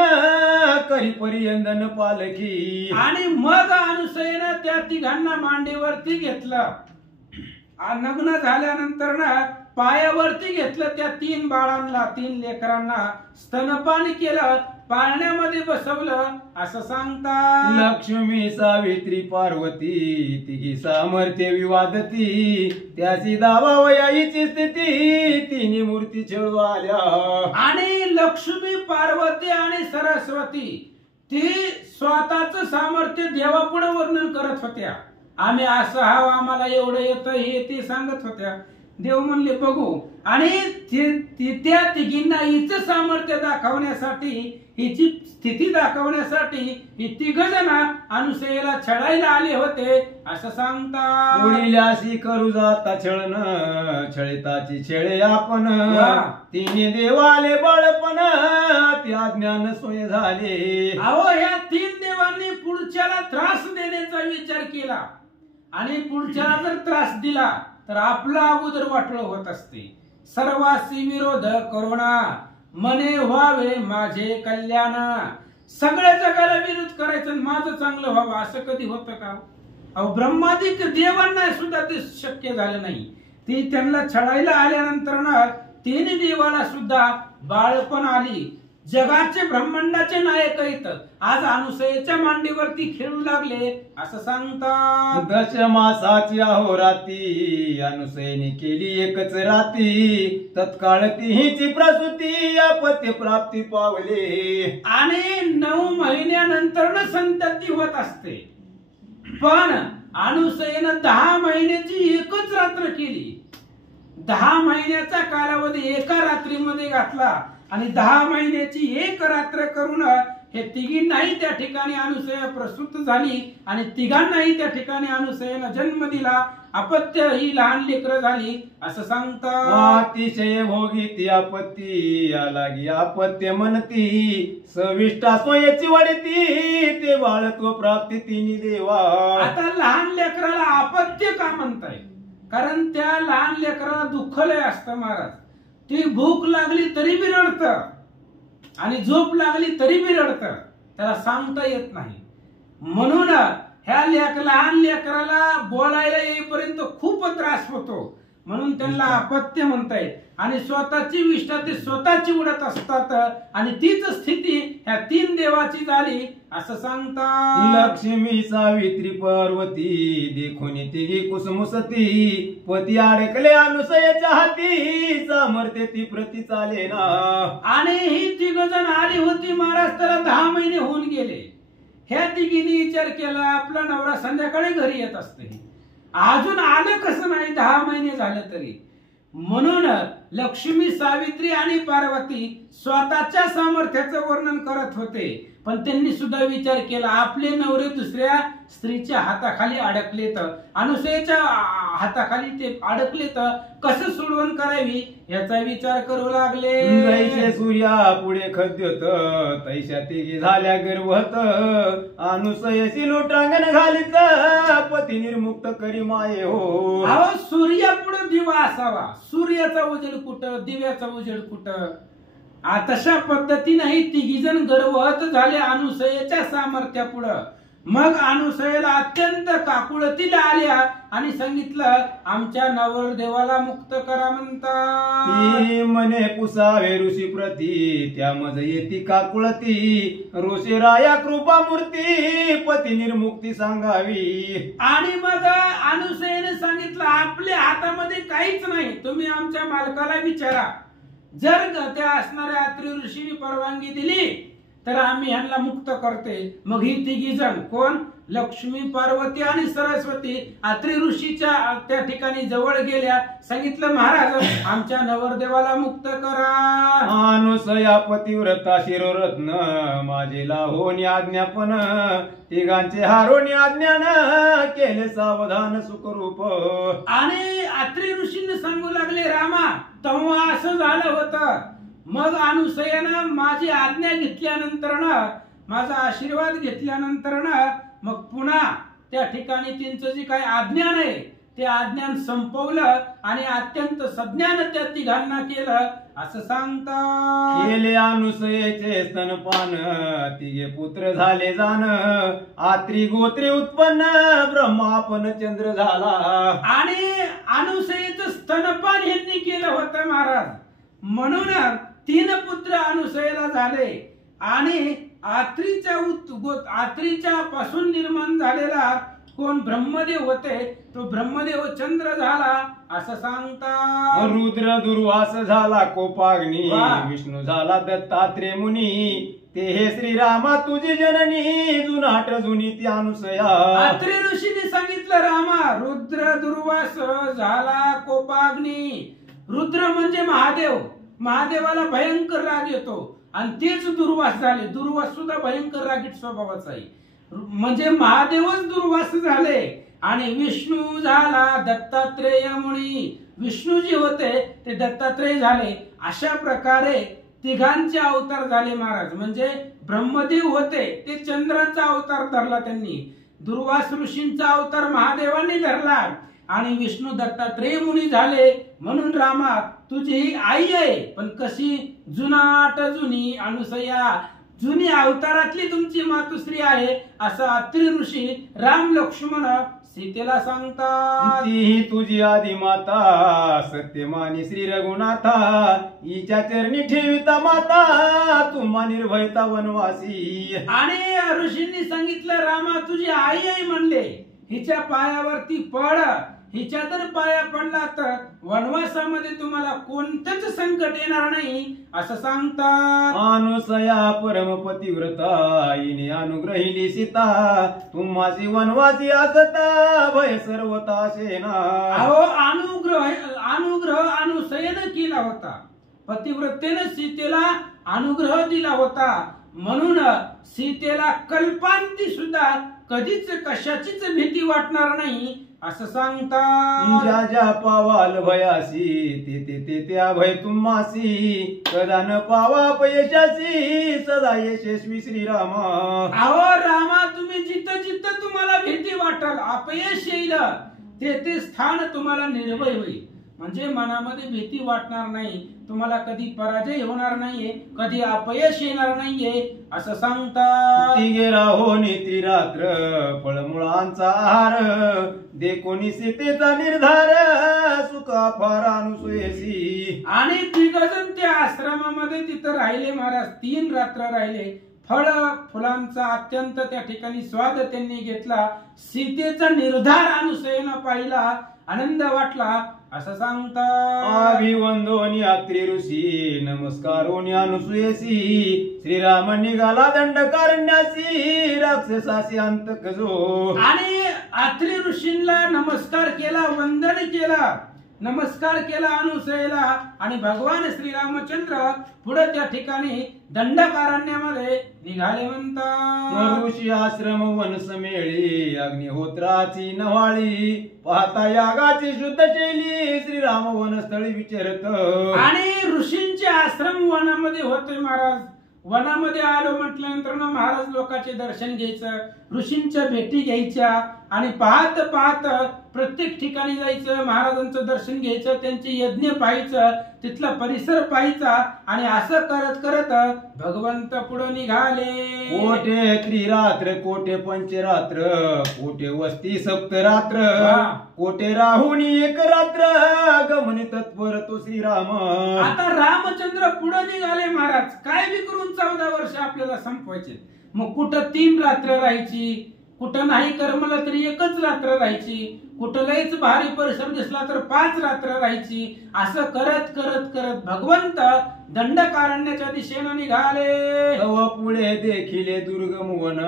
करी परियंदन पालखी. आणि मग अनुसयेनं त्या तिघांना मांडीवरती घेतलं. नग्न झाल्यानंतर ना पायावरती घेतलं त्या 3 बाळांना 3 लेकरांना स्तनपान केलं, पाळण्यामध्ये बसवलं असं सांगतात. लक्ष्मी सावित्री पार्वती तिघी सामर्थ्य विवादती त्याची दावावयाची स्थिती तिन्ही मूर्ती छेडू आल्या. आणि लक्ष्मी पार्वती आणि सरस्वती ती स्वतःच सामर्थ्य देवापुढे वर्णन करत होत्या. आम्ही असं हवं, आम्हाला एवढं येतं हे ते सांगत होत्या. देव म्हणले बघू. आणि त्या तिघींना हिचं सामर्थ्य दाखवण्यासाठी हिची स्थिती दाखवण्यासाठी ही 3 जण अनुसयेला छळायला आले होते असं सांगतात. पुढील्याशी करू जाता छळण छळिताची छेळे आपण तिन्ही देवाले बाळपण त्या ज्ञान सोय झाले. अहो ह्या 3 देवांनी पुढच्याला त्रास देण्याचा विचार केला आणि पुढच्याला जर त्रास दिला तर आपलं अगोदर वाटलं होत असते. सर्वासी विरोध करुणा मने व्हावे माझे कल्याण. सगळ्या जगाला विरोध करायचं माझं चांगलं व्हावं असं कधी होतं का. अहो ब्रह्मादिक देवांना सुद्धा ते शक्य झालं नाही. ती त्यांना छळायला आल्यानंतर ना 3 देवाला सुद्धा बाळपण आली. जगाचे ब्रह्मांडाचे नायक आहेत आज अनुसयेच्या मांडीवरती खेळू लागले असं सांगतात. दशमासाची अहोराती अनुसयेने केली एकच राती तत्काळ तिहीची प्रसूती अपत्य प्राप्ती पावले. आणि 9 महिन्यानंतर संतती होत असते. पण अनुसयेनं 10 महिन्याची एकच रात्र केली. 10 महिन्याचा कालावधी एका रात्रीमध्ये घातला आणि 10 महिन्याची एक रात्र करून हे तिघींनाही त्या ठिकाणी अनुसया प्रसूत झाली आणि तिघांनाही त्या ठिकाणी अनुसयेनं जन्म दिला. अपत्य ही लहान लेकरं झाली असं सांगतात. अतिशय भोगी ती आपत्ती लागी अपत्य म्हणती सविष्टा सोयची वाढती ते बाळत्व प्राप्ती तिन्ही देवा. आता लहान लेकराला अपत्य का म्हणताय कारण त्या लहान लेकराला दुःख लय असतं महाराज. ती भूक लागली तरी बी रडतं आणि झोप लागली तरी बी रडतं, त्याला सांगता येत नाही. म्हणून ह्या लहान लेकराला बोलायला येईपर्यंत खूप त्रास होतो म्हणून त्यांना अपत्य म्हणतायत. आणि स्वतःची विष्ठा ते स्वतःची उडत असतात आणि तीच स्थिती ह्या 3 देवाची झाली असं सांगतात. लक्ष्मी सावित्री पार्वती देखून तिघी कुसमुसती पती अडकले अनुसयेच्या हाती सामर्थ्य ती प्रती चाले ना. आणि ही 3 जण आली होती महाराज त्याला 10 महिने होऊन गेले. ह्या तिघींनी विचार केला आपला नवरा संध्याकाळी घरी येत असते, अजून आलं कसं नाही 10 महिने झाले तरी. म्हणून लक्ष्मी सावित्री आणि पार्वती स्वतःच्या सामर्थ्याचं वर्णन करत होते. पण त्यांनी सुद्धा विचार केला आपले नवरे दुसऱ्या स्त्रीच्या हाताखाली अडकलेत, अनुसयेच्या हाताखाली ते अडकलेत, कसं सोडवण करावी याचा विचार करू लागले. जैसे सूर्या पुढे खद्योत तैशा तिघी झाल्या गर्भत अनुसयेशी लोटांगण घालीत पती निर्मुक्त करी माये हो. अहो सूर्या पुढे दिवा असावा, सूर्याचा उजेड कुठं दिव्याचा उजेड कुठं. तशा पद्धतीने 3 जण गर्भवत झाले अनुसयेच्या सामर्थ्यापुढं. मग अनुसयेला अत्यंत काकुळतीला आल्या आणि सांगितलं आमच्या नवरदेवाला मुक्त करा म्हणता. ती म्हणे पुसावे ऋषी प्रती त्यामज येती काकुळती ऋषी राया कृपा मूर्ती पती निर्मुक्ती सांगावी. आणि मग अनुसयेने सांगितलं आपल्या हातामध्ये काहीच नाही, तुम्ही आमच्या मालकाला विचारा. जर त्या असणाऱ्या अत्रि ऋषीने परवानगी दिली तर आम्ही ह्यांना मुक्त करते. मग ही तिघी जण कोण, लक्ष्मी, पार्वती आणि सरस्वती अत्रि ऋषीच्या त्या ठिकाणी जवळ गेल्या. सांगितलं महाराज आमच्या नवरदेवाला मुक्त करा. अनुसया पतिव्रता शिरोरत्न माझे लाहोनी आज्ञापन तिघांचे हारोनी आज्ञान केले सावधान सुखरूप. आणि अत्रि ऋषीने सांगू लागले रामा तेव्हा असं झालं होतं. मग अनुसयानं माझी आज्ञा घेतल्यानंतर माझा आशीर्वाद घेतल्यानंतर मग पुन्हा त्या ठिकाणी त्यांचं जे काही आज्ञान आहे ते आज्ञान संपवलं आणि अत्यंत सज्ञान त्या तिघांना केलं असं सांगता. केले अनुसयेचे स्तनपान तिघे पुत्र झाले जाण आत्री गोत्री उत्पन्न ब्रह्मापन चंद्र झाला. आणि अनुसयेचं स्तनपान यांनी केलं होतं महाराज, म्हणून 3 पुत्र अनुसयेला झाले. आणि आत्रीच्या पासून निर्माण झालेला कोण ब्रह्मदेव होते तो ब्रह्मदेव चंद्र झाला असं सांगता. रुद्र दुर्वास झाला कोपाग्नी वाह. विष्णू झाला दत्तात्रेय मुनी ते हे श्रीरामा तुझी जननी जुनाट जुनी ती अनुसया. अत्रि ऋषीने सांगितलं रामा रुद्र दुर्वास झाला कोपाग्नी. रुद्र म्हणजे महादेव, महादेवाला भयंकर राग येतो आणि तेच दुर्वास झाले. दुर्वास सुद्धा भयंकर रागीट स्वभावाचा आहे, म्हणजे महादेवच दुर्वास झाले. आणि विष्णू झाला दत्तात्रेय मुनी, विष्णू जे होते ते दत्तात्रेय झाले. अशा प्रकारे तिघांचे अवतार झाले महाराज. म्हणजे ब्रह्मदेव होते ते चंद्राचा अवतार धरला त्यांनी, दुर्वास ऋषींचा अवतार महादेवांनी धरला आणि विष्णू दत्तात्रेय मुनी झाले. म्हणून रामा तुझी ही आई आहे पण कशी जुनाट जुनी अनुसया, जुनी अवतारातली तुमची मातुश्री आहे असं अत्रि ऋषी राम लक्ष्मण सीतेला सांगतात. ती तुझी आदी माता सत्यमानी श्री रघुनाथा हिच्या चरणी ठेविता माता तुम्हा निर्भयता वनवासी. आणि ऋषींनी सांगितलं रामा तुझी आई आहे म्हणले, हिच्या पायावरती पड, हिच्या जर पाया पडला तर वनवासामध्ये तुम्हाला कोणतंच संकट येणार नाही असं सांगतात. अनुसया परम पतिव्रता हिने अनुग्रहिली सीता तुम्हासी वनवासी असता भय सर्वता सेना. अहो अनुग्रह अनुसयेनं केला होता, पतिव्रतेनं सीतेला अनुग्रह दिला होता. म्हणून सीतेला कल्पांती सुद्धा कधीच कशाचीच भीती वाटणार नाही असं सांगतात. ज्या ज्या पावाल भयासी ते त्या भय तुम्हासी कदा न पावा अपयशासी सदा यशस्वी श्रीरामा. अहो रामा तुम्ही जिथं जिथं तुम्हाला भीती वाटल अपयश येईल ते स्थान तुम्हाला निर्भय होईल. म्हणजे मनामध्ये भीती वाटणार नाही, तुम्हाला कधी पराजय होणार नाहीये, कधी अपयश येणार नाहीये असं सांगतात. तिघे राहो नेत्री रात्र फळमुळांचा आहार देखोनी सीतेचा निर्धार सुखा फार अनुसयसी. आणि तिघजण त्या आश्रमामध्ये तिथं राहिले महाराज, 3 रात्र राहिले. फुलांचा अत्यंत त्या ठिकाणी स्वाद त्यांनी घेतला. सीतेचा निर्धार अनुसयेनं पाहिला, आनंद वाटला असं सांगतात. अभिवंदोनी अत्रि ऋषी नमस्कारोनी अनुसुयेसी श्रीराम निघाला दंड कारण्यासी राक्षसासी अंतक जो. आणि अत्रि ऋषींना नमस्कार केला, वंदन केला, नमस्कार केला अनुसयेला. आणि भगवान श्रीरामचंद्र पुढे त्या ठिकाणी दंडकारण्यामध्ये निघाले म्हणतात. ऋषी आश्रम वनसमेळी अग्निहोत्राची नवाळी पाहता यागाची शुद्ध शैली श्रीराम वनस्थळी विचारत. आणि ऋषींचे आश्रम वनामध्ये होते महाराज. वनामध्ये आलो म्हटल्यानंतर महाराज लोकांचे दर्शन घ्यायचं, ऋषींच्या भेटी घ्यायच्या आणि पाहत पाहत प्रत्येक ठिकाणी जायचं, महाराजांचं दर्शन घ्यायचं, त्यांचे यज्ञ पाहायचं, तिथला परिसर पाहायचा आणि असं करत करत भगवंत पुढे निघाले. कोठे त्रिरात्र कोठे पंचरात्र कोठे वस्ती सप्तरात्र कोठे राहुनी एक रात्र गमनी तत्पर तो श्रीराम. आता रामचंद्र पुढे निघाले महाराज. काय बी करून 14 वर्ष आपल्याला संपवायचे. मग कुठं 3 रात्र राहायची, कुठं नाही करमलं तरी 1च रात्र राहायची, कुठं लयच भारी परिसर दिसला तर 5 रात्र राहायची. असं करत करत करत भगवंत दंडकारण्याच्या दिशेनं निघाले. तव पुढे देखिले दुर्गम वन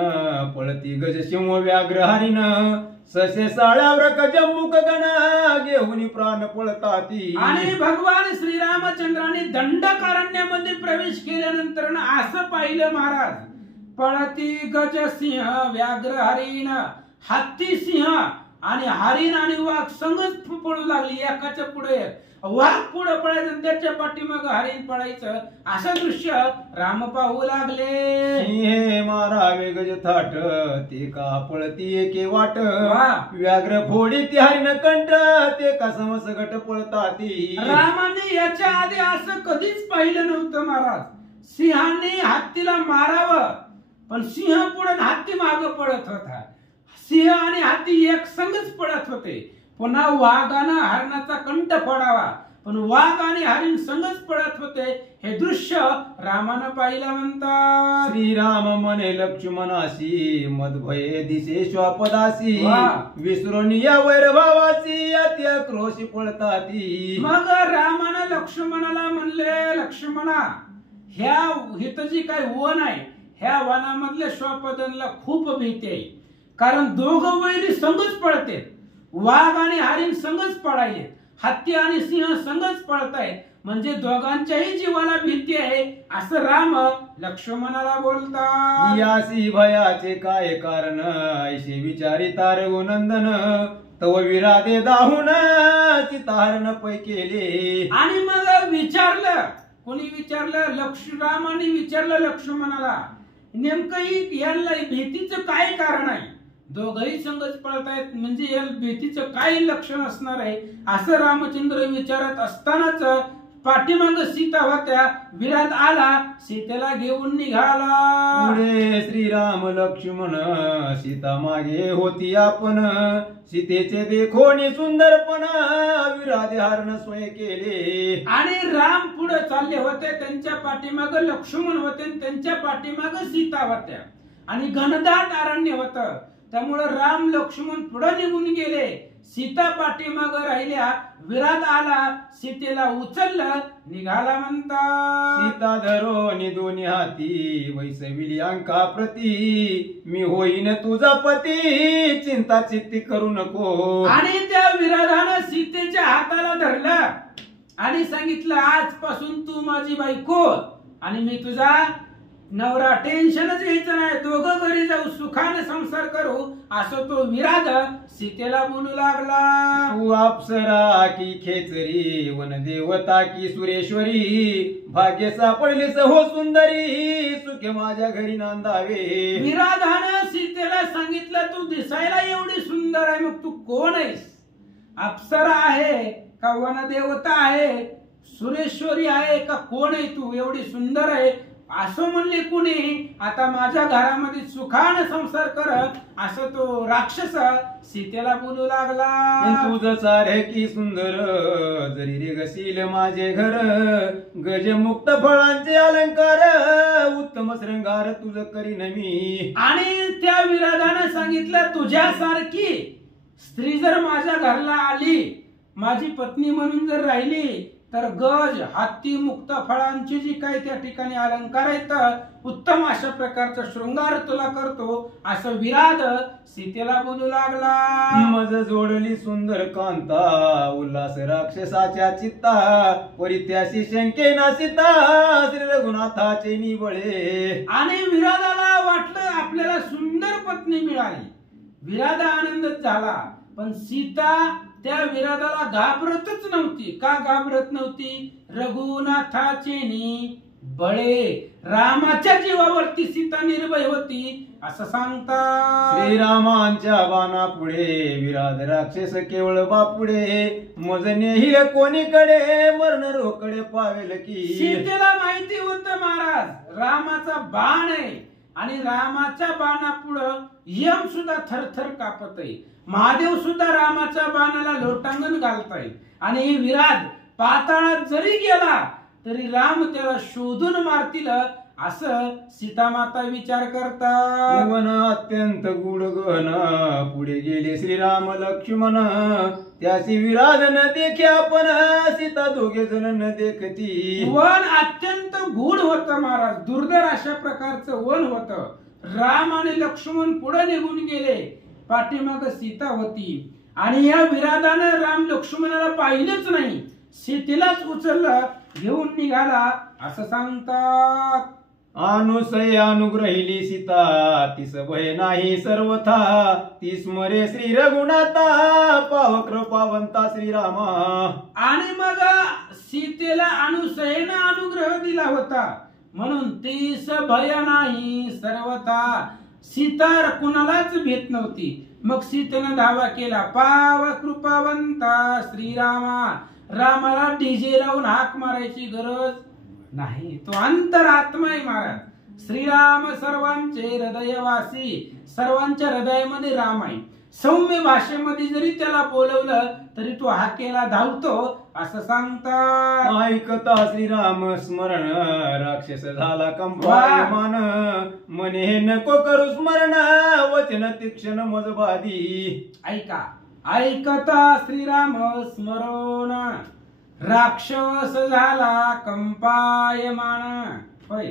पळती गज सिंह व्याघ्र हरिण ससे साळाव्रक जम्मुक गण घेऊन प्राण पळताती. आणि भगवान श्रीरामचंद्राने दंडकारण्यामध्ये प्रवेश केल्यानंतर असं पाहिलं महाराज, पळती गज सिंह व्याघ्र हरिण, हत्ती सिंह आणि हरिण आणि वाघ संगच पळू लागली. एकाच्या पुढे वाघ पुढे पळायचं, त्याच्या पाठीमाग हरिण पळायचं. असं दृश्य राम पाहू लागले. सिंहे मारावे गज थाट ते का पळती एके वाट व्याघ्र फोडी ती हरिण कंठ ते का समसगट पळताती. रामाने याच्या आधी असं कधीच पाहिलं नव्हतं महाराज. सिंहाने हत्तीला मारावं पण सिंह पुढे हत्ती माग पळत होता. सिंह आणि हत्ती एक संगच पळत होते. पुन्हा वाघानं हरणाचा कंठ फोडावा पण वाघ आणि हरिण संगच पळत होते. हे दृश्य रामानं पाहिलं म्हणतात. श्रीराम म्हणे लक्ष्मणाशी मदभये दिसे श्वापदासी विसरून या वैरभावासी अति क्रोशी पळताती. मग रामानं लक्ष्मणाला म्हणले, लक्ष्मणा ह्या इथं जी काय वन आहे ह्या वनामधल्या श्वापदांना खूप भीती आहे. कारण दोघं वैरी संगच पळते. वाघ आणि हरिण संगच पळायले, हत्ती आणि सिंह संगच पळतायत. म्हणजे दोघांच्याही जीवाला भीती आहे असं राम लक्ष्मणाला बोलतात. यासी भयाचे काय कारण ऐसे विचारी तारगो नंदन तव विरादे दाहुन चितारण पै केले. आणि मग विचारलं, कोणी विचारलं? रामाने विचारलं लक्ष्मणाला, नेमकं यांना भीतीचं काय कारण आहे? दोघही संगच पळतायत म्हणजे या भीतीचं काय लक्षण असणार आहे असं रामचंद्र विचारत असतानाच पाठीमाग सीता होत्या. विराट आला, सीतेला घेऊन निघाला. पुढे श्रीराम लक्ष्मण सीता मागे होती आपण सीतेचे देखोनी सुंदरपण विराधे हरण सोय केले. आणि राम पुढे चालले होते, त्यांच्या पाठीमाग लक्ष्मण होते, त्यांच्या पाठीमाग सीता होत्या आणि घनदाट अरण्य होतं. त्यामुळे राम लक्ष्मण पुढे निघून गेले, सीता पाठीमाग राहिल्या. विराट आला, सीतेला उचललं, निघाला म्हणतात. सीता धरोनी दोन्ही हाती वैसविली अंका प्रती मी होईन तुझा पती चिंता चित्ती करू नको. आणि त्या विराधानं सीतेच्या हाताला धरलं आणि सांगितलं, आजपासून तू माझी बायको आणि मी तुझा नवरा. टेन्शनच घ्यायचं नाही, दोघं घरी जाऊ सुखाने संसार करू असं तो विराध सीतेला बोलू लागला. तू अप्सरा की खेचरी वनदेवता की सुरेश्वरी भाग्य सापडलीस हो सुंदरी सुखे माझ्या घरी नांदावे. विराधानं सीतेला सांगितलं, तू दिसायला एवढी सुंदर आहे, मग तू कोण आहेस? अप्सरा आहे का वनदेवता आहे, सुरेश्वरी आहे का कोण आहे तू? एवढी सुंदर आहे असं म्हणले कुणी, आता माझ्या घरामध्ये सुखाने संसार कर असं तो राक्षस सीतेला बोलू लागला. तुझ सारे की सुंदर जरी रे गसील माझे घर गजमुक्त फळांचे अलंकार उत्तम श्रृंगार तुझ करीन मी. आणि त्या विराधानं सांगितलं, तुझ्यासारखी स्त्री जर माझ्या घरला आली, माझी पत्नी म्हणून जर राहिली तर गज हत्ती मुक्त फळांची जी काही त्या ठिकाणी अलंकार आहेत उत्तम अशा प्रकारचा शृंगार तुला करतो असं विराध सीतेला बोलू लागला. मज जोडली सुंदर कांता उल्हास राक्षसाच्या चित्ता परित्यासी शंके नासिता श्री रघुनाथाचे निबळे. आणि विराधाला वाटलं आपल्याला सुंदर पत्नी मिळाली, विराध आनंदच झाला. पण सीता त्या विराधाला घाबरतच नव्हती. का घाबरत नव्हती? रघुनाथाचे बळे रामाच्या जीवावरती सीता निर्भय होती असं सांगतात. श्रीरामांच्या बाणा पुढे विराध राक्षस केवळ बापुडे मजने हि कोणीकडे मरण रोकडे पावेल की. सीतेला माहिती होतं महाराज रामाचा बाण आहे आणि रामाच्या बाणापुढं यम सुद्धा थरथर कापत आहे. महादेव सुद्धा रामाच्या बाणाला लोटांगण घालताय आणि विराध पाताळात जरी गेला तरी राम त्याला शोधून मारतील असं सीतामाता विचार करतात. वन अत्यंत गुढ गहन पुढे गेले श्रीराम लक्ष्मण त्याची विराध न देखे आपण सीता दोघे जण न देखती. वन अत्यंत गूढ होतं महाराज, दुर्धर अशा प्रकारचं वन होतं. राम आणि लक्ष्मण पुढे निघून गेले, पाठीमाग सीता होती आणि या विराधानं राम लक्ष्मणाला पाहिलंच नाही, सीतेलाच उचललं घेऊन निघाला असं सांगतात. अनुसय अनुग्रहिली सीता तिस भय नाही सर्वथा ती स्मरे श्री रघुनाथा पाव कृपावंता श्रीरामा. आणि मग सीतेला अनुसयेनं अनुग्रह दिला होता म्हणून तीस भय नाही सर्वथा. सीता कुणालाच भेट नव्हती. मग सीतेनं दावा केला पाव कृपावंता श्रीरामा. रामाला डीजे लावून हाक मारायची गरज नाही, तो अंतरात्मा आहे महाराज. श्रीराम सर्वांचे हृदयवासी, सर्वांच्या हृदयामध्ये राम आहे. सौम्य भाषेमध्ये जरी त्याला बोलवलं तरी तो हाकेला धावतो असं सांगतात. ऐकता श्रीराम स्मरण राक्षस झाला कंपायमान मने नको करू स्मरण वचन तीक्ष्ण मजबादी. ऐकता श्रीराम स्मरण राक्षस झाला कंपायमान. होय,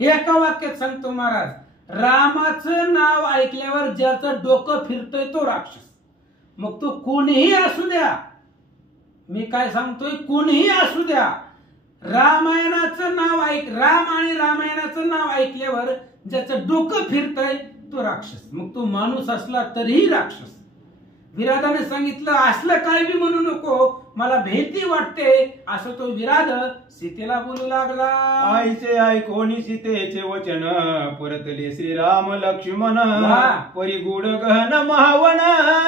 एका वाक्यात सांगतो महाराज, रामाचं नाव ऐकल्यावर ज्याचं डोकं फिरतोय तो राक्षस. मग तो कोणीही असू द्या, मी काय सांगतोय, कोणीही असू द्या, रामायणाचं नाव राम आणि रामायणाचं नाव ऐकल्यावर ज्याचं डोकं फिरतंय तो राक्षस. मग तो माणूस असला तरीही राक्षस. विराधाने सांगितलं असलं काय बी म्हणू नको, मला भीती वाटते असं तो विराध सीतेला बोलू लागला. आईचे ऐकोनी सीतेचे वचन परतले श्रीराम लक्ष्मण परी गुढ गहन महावन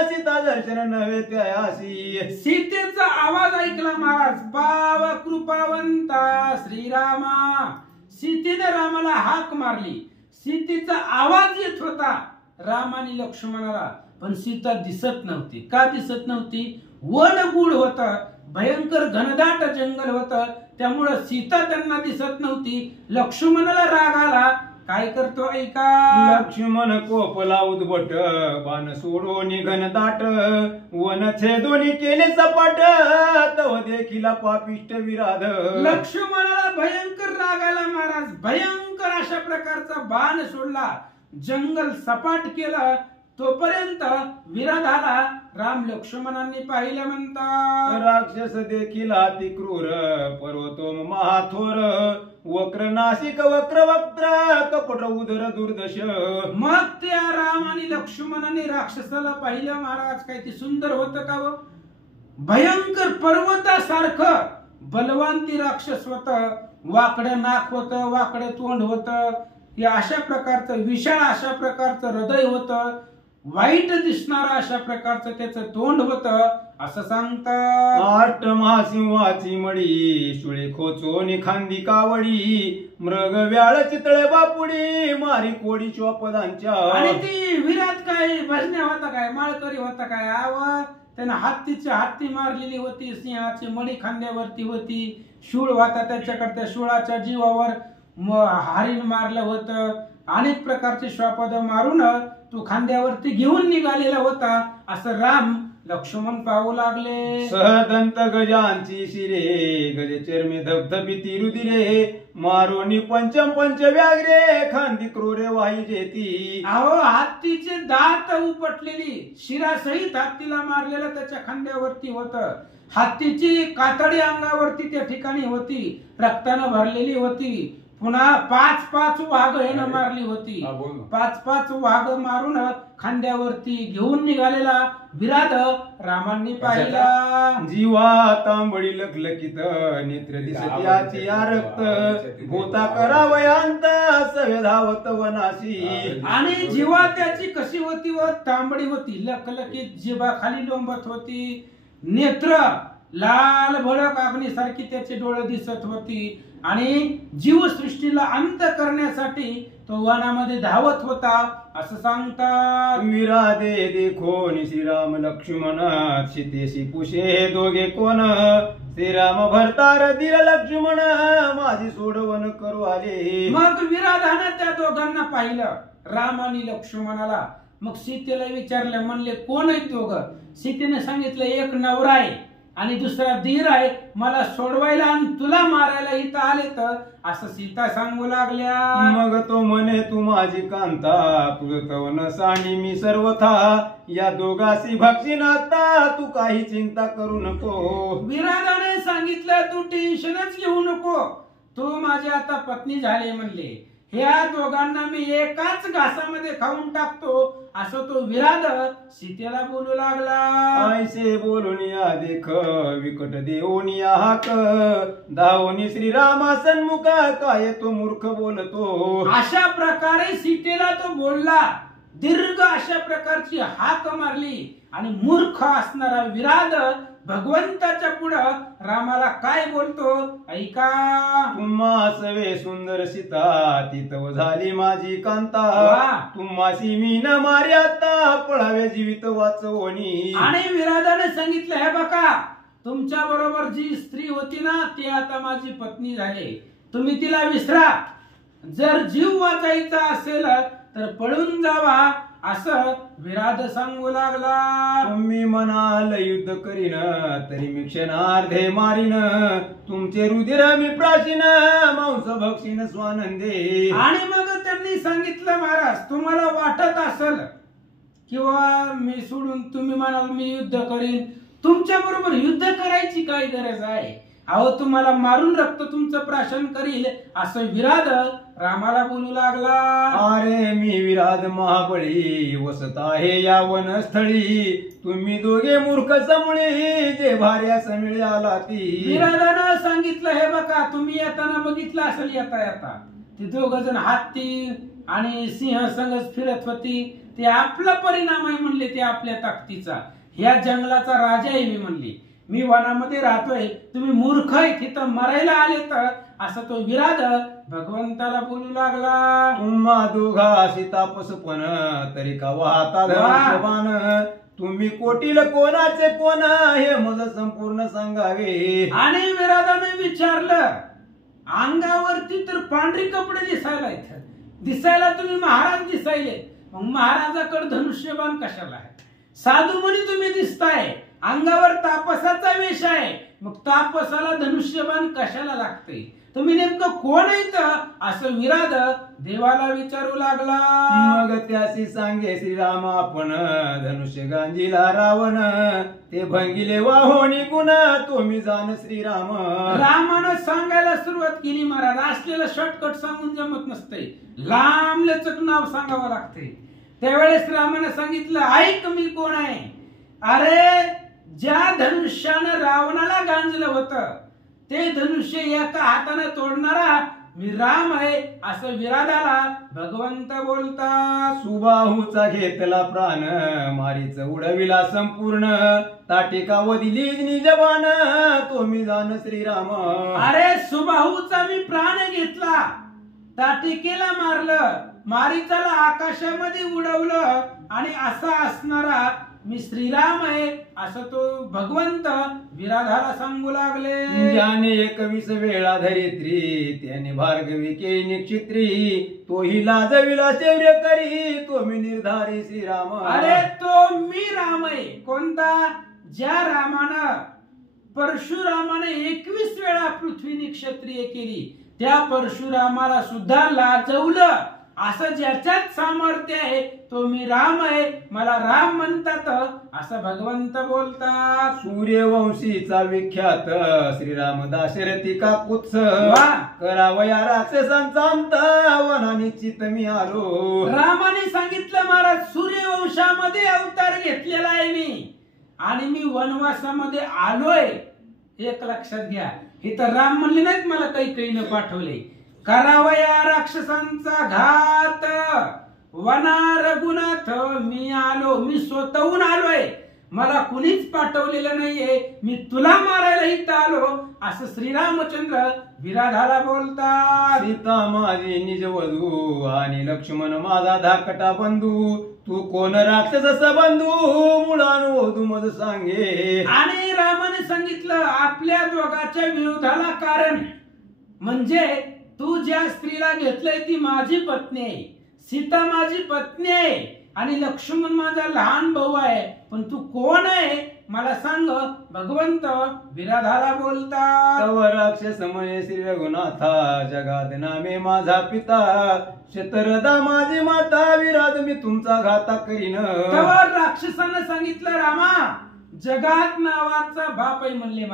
सीता दर्शन नव्हे त्यासी. सीतेचा आवाज ऐकला महाराज, पाव कृपावंता श्रीरामा. सीतेने रामाला हाक मारली, सीतेचा आवाज येत होता राम आणि लक्ष्मणाला, पण सीता दिसत नव्हती. का दिसत नव्हती? वन गूढ होत, भयंकर घनदाट जंगल होत, त्यामुळे सीता त्यांना दिसत नव्हती. लक्ष्मणाला राग आला, काय करतो ऐका. लक्ष्मण कोपला उद्भट बाण सोडो निघन दाट वन छेदोनी केले सपाट तव देखील पापिष्ट विराध. लक्ष्मणाला भयंकर राग आला महाराज, भयंकर अशा प्रकारचा बाण सोडला, जंगल सपाट केलं. तोपर्यंत विराधाला राम लक्ष्मणांनी पाहिलं म्हणतात. राक्षस देखील अति क्रूर पर्वतोम महाथोर वक्र नासिक वक्र वक्त्र कपट उदर दुर्दश. मग त्या राम आणि लक्ष्मणांनी राक्षसाला पाहिलं महाराज. काय ते सुंदर होतं का व? भयंकर पर्वतासारखं बलवान ती राक्षस होत, वाकडं नाक होतं, वाकडं तोंड होतं, या अशा प्रकारचं विशाळ अशा प्रकारचं हृदय होतं, वाईट दिसणारा अशा प्रकारचं त्याचं तोंड होतं असं सांगतात. आठ महासिंहाची मळी सुळे खोचोनी खांदी कावडी मृग व्याळ चितळे बापुडी मारी कोडी चोपदांच्या. आणि ती विराट काय भजन्या होता काय, माळकरी होता काय, त्यानं हत्ती मारलेली होती, सिंहाची मणी खांद्यावरती होती, शूळ होता त्याच्याकडे, त्या शूळाच्या जीवावर हरिण मारलं होतं, अनेक प्रकारचे श्वापद मारून तो खांद्यावरती घेऊन निघालेला होता असं राम लक्ष्मण पाहू लागले. सहदंत गजांची शिरे गज चर्मे धबधबी रुदिरे मारोनी पंचम पंच व्याघ्रे खांदी क्रूरे वाही जेती. अहो, हत्तीचे दात उपटलेली शिरासहित हत्तीला मारलेलं त्याच्या खांद्यावरती होतं. हत्तीची कातडी अंगावरती त्या ठिकाणी होती, रक्तानं भरलेली होती. पुन्हा 5-5 वाघ यानं मारली होती. 5-5 वाघ मारून खांद्यावरती घेऊन निघालेला विराध रामांनी पाहिला. जीवा तांबडी लखलखित नेत्र दिसत्याची रक्त भूता करावयांत सवे धावत वनाशी. आणि जीवा त्याची कशी होती व तांबडी होती, लखलखित जीवा खाली लोंबत होती, नेत्र लाल भडक अग्नीसारखी त्याचे डोळे दिसत होती आणि जीवसृष्टीला अंत करण्यासाठी तो वनामध्ये धावत होता असं सांगतात. विराधे देखो श्रीराम लक्ष्मण सीतेशी पुषे दोघे कोण श्रीराम भरतार दिल लक्ष्मण माझी सोडवण करू आले. मग विराधानं त्या दोघांना पाहिलं, राम आणि लक्ष्मणाला. मग सीतेला विचारलं, म्हणले कोण आहेत दोघं? सीतेने सांगितलं एक नवरा आहे आणि दुसरा धीर आहे, मला सोडवायला आणि तुला मारायला इथं आले तर असं सीता सांगू लागल्या. मग तो म्हणे तू माझी कांता तुझं तवन साणी मी सर्वथा या दोघांशी भक्षीन आता तू काही चिंता करू नको. विराधाने सांगितलं तू टेन्शनच घेऊ नको, तू माझी आता पत्नी झाली म्हणले. ह्या दोघांना मी एकाच घासामध्ये खाऊन टाकतो असं तो विराध सीतेला बोलू लागला. ऐसे बोलून या देख विकट देऊन या हाक धावनी श्रीरामा सन्मुखा काय तो मूर्ख बोलतो. अशा प्रकारे सीतेला तो बोलला, दीर्घ अशा प्रकारची हाक मारली आणि मूर्ख असणारा विराध भगवंताच्या पुढं रामाला काय बोलतो ऐका. तुम्हा सवे सुंदर सीता तिथव झाली माझी कांता तुम्हाशी मी न मार्याता पळावे जीवित वाचवणी. आणि विराधाने सांगितलं हे बघा, तुमच्या बरोबर जी स्त्री होती ना ती आता माझी पत्नी झाली, तुम्ही तिला विसरा. जर जीव वाचायचा असेल तर पळून जावा असं विराध सांगू लागला. तुम्ही म्हणाल युद्ध करीन तरी मी क्षणार्धे मारीन तुमचे रुधिर मी प्राचीन मांस भक्षीन स्वानंदे. आणि मग त्यांनी सांगितलं महाराज तुम्हाला वाटत असेल किंवा मी सोडून तुम्ही म्हणाल मी युद्ध करीन, तुमच्या बरोबर युद्ध करायची काय गरज आहे? अहो तुम्हाला मारून रक्त तुमचं प्राशन करील असं विराध रामाला बोलू लागला. अरे मी विराध महाबळी वसत आहे या वनस्थळी तुम्ही दोघे मूर्ख समळे जे भार्या समिळे आला ती. विराधानं सांगितलं हे बघा, तुम्ही येताना बघितलं असेल येता येता ते दोघ जण हत्ती आणि सिंह संगच फिरत होती. ते आपला परिणाम आहे म्हणले, ते आपल्या ताकदीचा. ह्या जंगलाचा राजा आहे मी म्हणली, मी वनामध्ये राहतोय, तुम्ही मूर्ख आहे तिथं मरायला आले तर असं तो विराध भगवंताला बोलू लागला. तुम्हा दोघाशी तापसपण तरी का वाहता धनुष्यबाण तुम्ही कोटील कोणाचे कोण हे मला संपूर्ण सांगावे. आणि विराधाने विचारलं, अंगावरती तर पांढरी कपडे दिसायला तुम्ही महाराज दिसायले, मग महाराजाकडे धनुष्यबाण कशाला आहे? साधू म्हणे तुम्ही दिसताय, अंगावर तापसाचा वेश आहे, मग तापसाला धनुष्यबाण कशाला लागते? तुम्ही नेमकं कोण आहेत असं विराध देवाला विचारू लागला. मग त्याशी सांगे श्रीराम आपण धनुष्य गांजीला रावण ते भंगिले वाहोनी गुण तुम्ही जाण श्रीराम. रामानं सांगायला सुरुवात केली. महाराज असलेलं शॉर्टकट सांगून जमत नसते, लांब लचक नाव सांगावं लागते. त्यावेळेस रामानं सांगितलं ऐक मी कोण आहे. अरे ज्या धनुष्यानं रावणाला गांजलं होतं ते धनुष्य एका हाताने तोडणारा मी राम आहे असं विराधाला भगवंत बोलतात. सुबाहूचा घेतला प्राण मारीच उडविला संपूर्ण ताटिका व दिली निजबान तुम्ही जाण श्रीराम. अरे सुबाहूचा मी प्राण घेतला, ताटिकेला मारलं, मारीचाला आकाशामध्ये उडवलं आणि असा असणारा मी श्रीराम आहे असं तो भगवंत विराधाला सांगू लागले. ज्याने 21 वेळा धरित्री त्याने भार्गवी केली निक्षित्री तोही लाजविला शौर्य करी तो मी निर्धारी श्रीराम. अरे तो मी राम आहे. कोणता? ज्या रामानं परशुरामाने 21 वेळा पृथ्वी क्षत्रिय केली त्या परशुरामाला सुद्धा लाजवलं असं ज्याच्यात सामर्थ्य आहे तो मी राम आहे, मला राम म्हणतात, असं भगवंत बोलतात. सूर्यवंशीचा विख्यात श्रीराम दाशरथी का कुत्स वा. करावया राक्षसांचा अंत वनाने चित मी आलो. रामाने सांगितलं महाराज सूर्यवंशामध्ये अवतार घेतलेला आहे मी आणि मी वनवासामध्ये आलोय. एक लक्षात घ्या, हे तर राम म्हणले नाहीत मला कैकेयीने पाठवले. करावया राक्षसांचा घात वना रघुनाथ मी आलो, मी स्वतःहून आलोय, मला कुणीच पाठवलेलं नाहीये, मी तुला मारायला इथं आलो, असं श्रीरामचंद्र विराधाला बोलतात. सीता माझी निज वधू आणि लक्ष्मण माझा धाकटा बंधू, तू कोण राक्षसाचा बंधू मुळानु मज सांगे. आणि रामाने सांगितलं आपल्या दोघाच्या विरोधाला कारण म्हणजे तू ज्या स्त्रीला घेतलंय ती माझी पत्नी आहे, सीता माझी पत्नी आहे आणि लक्ष्मण माझा लहान भाऊ आहे, पण तू कोण आहे मला सांग, भगवंत विराधाला बोलतात. तव राक्षस म्हणे श्री रघुनाथा जगात नामे माझा पिता, शतरदा माझी माता विराध मी तुमचा घाता करीन. तवर राक्षसानं सांगितलं रामा जगात नावाचा बाप आहे म्हणले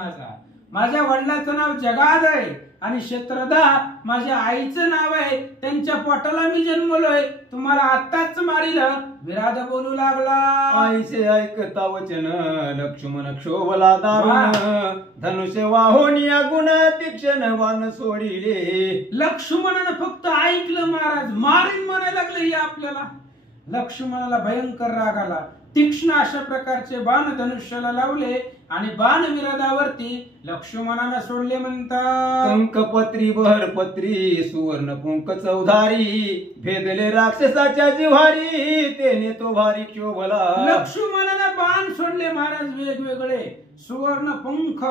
माझ्या वडिलाचं नाव जगाद आहे आणि शत्रदा माझ्या आईचं नाव आहे, त्यांच्या पोटाला मी जन्मलोय, तुम्हाला आत्ताच मारील, विराध बोलू लागला. आईचे ऐकता वचन लक्ष्मण क्षोभला दारुण, धनुष्य वाहोनिया गुण तीक्ष्ण वान सोडिले. लक्ष्मणानं फक्त ऐकलं महाराज मारीन म्हणायला लागले हे आपल्याला. लक्ष्मणाला भयंकर राग आला, तीक्ष्ण अशा प्रकारचे बाण धनुष्याला लावले आणि बाण विराधावरती लक्ष्मणाला सोडले म्हणतात. कंकपत्री बहरपत्री सुवर्ण पुंक चौधारी, भेदले राक्षसाच्या जिव्हारी तेने तो भारी क्षोभला. लक्ष्मणाला बाण सोडले महाराज वेगवेगळे सुवर्ण पंख,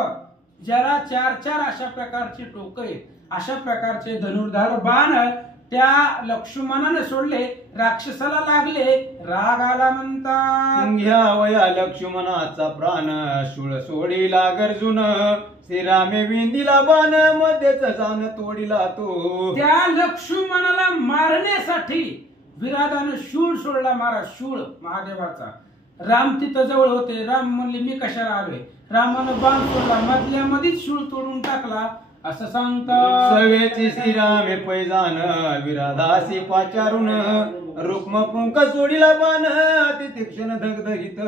ज्याला 4-4 अशा प्रकारचे टोक आहेत, अशा प्रकारचे धनुर्धार बाण त्या लक्ष्मणाने सोडले, राक्षसाला लागले, राग आला म्हणतात. घ्यावया लक्ष्मणाचा प्राण शूळ सोडीला गरजून, श्रीरामे विंदीला बाण मध्येच जाण तोडीला तो. त्या लक्ष्मणाला मारण्यासाठी विराधानं शूळ सोडला महाराज, शूळ महादेवाचा. राम तिथं जवळ होते, राम म्हणले मी कशाला आलोय, रामानं बाण सोडला, मधल्या मधीच शूळ तोडून टाकला असं सांगतात. सवेची श्रीरामे पैजान विराधासी पाचारून, रुक्म पुंक सोडीला बाण अति तीक्ष्ण धगधगित.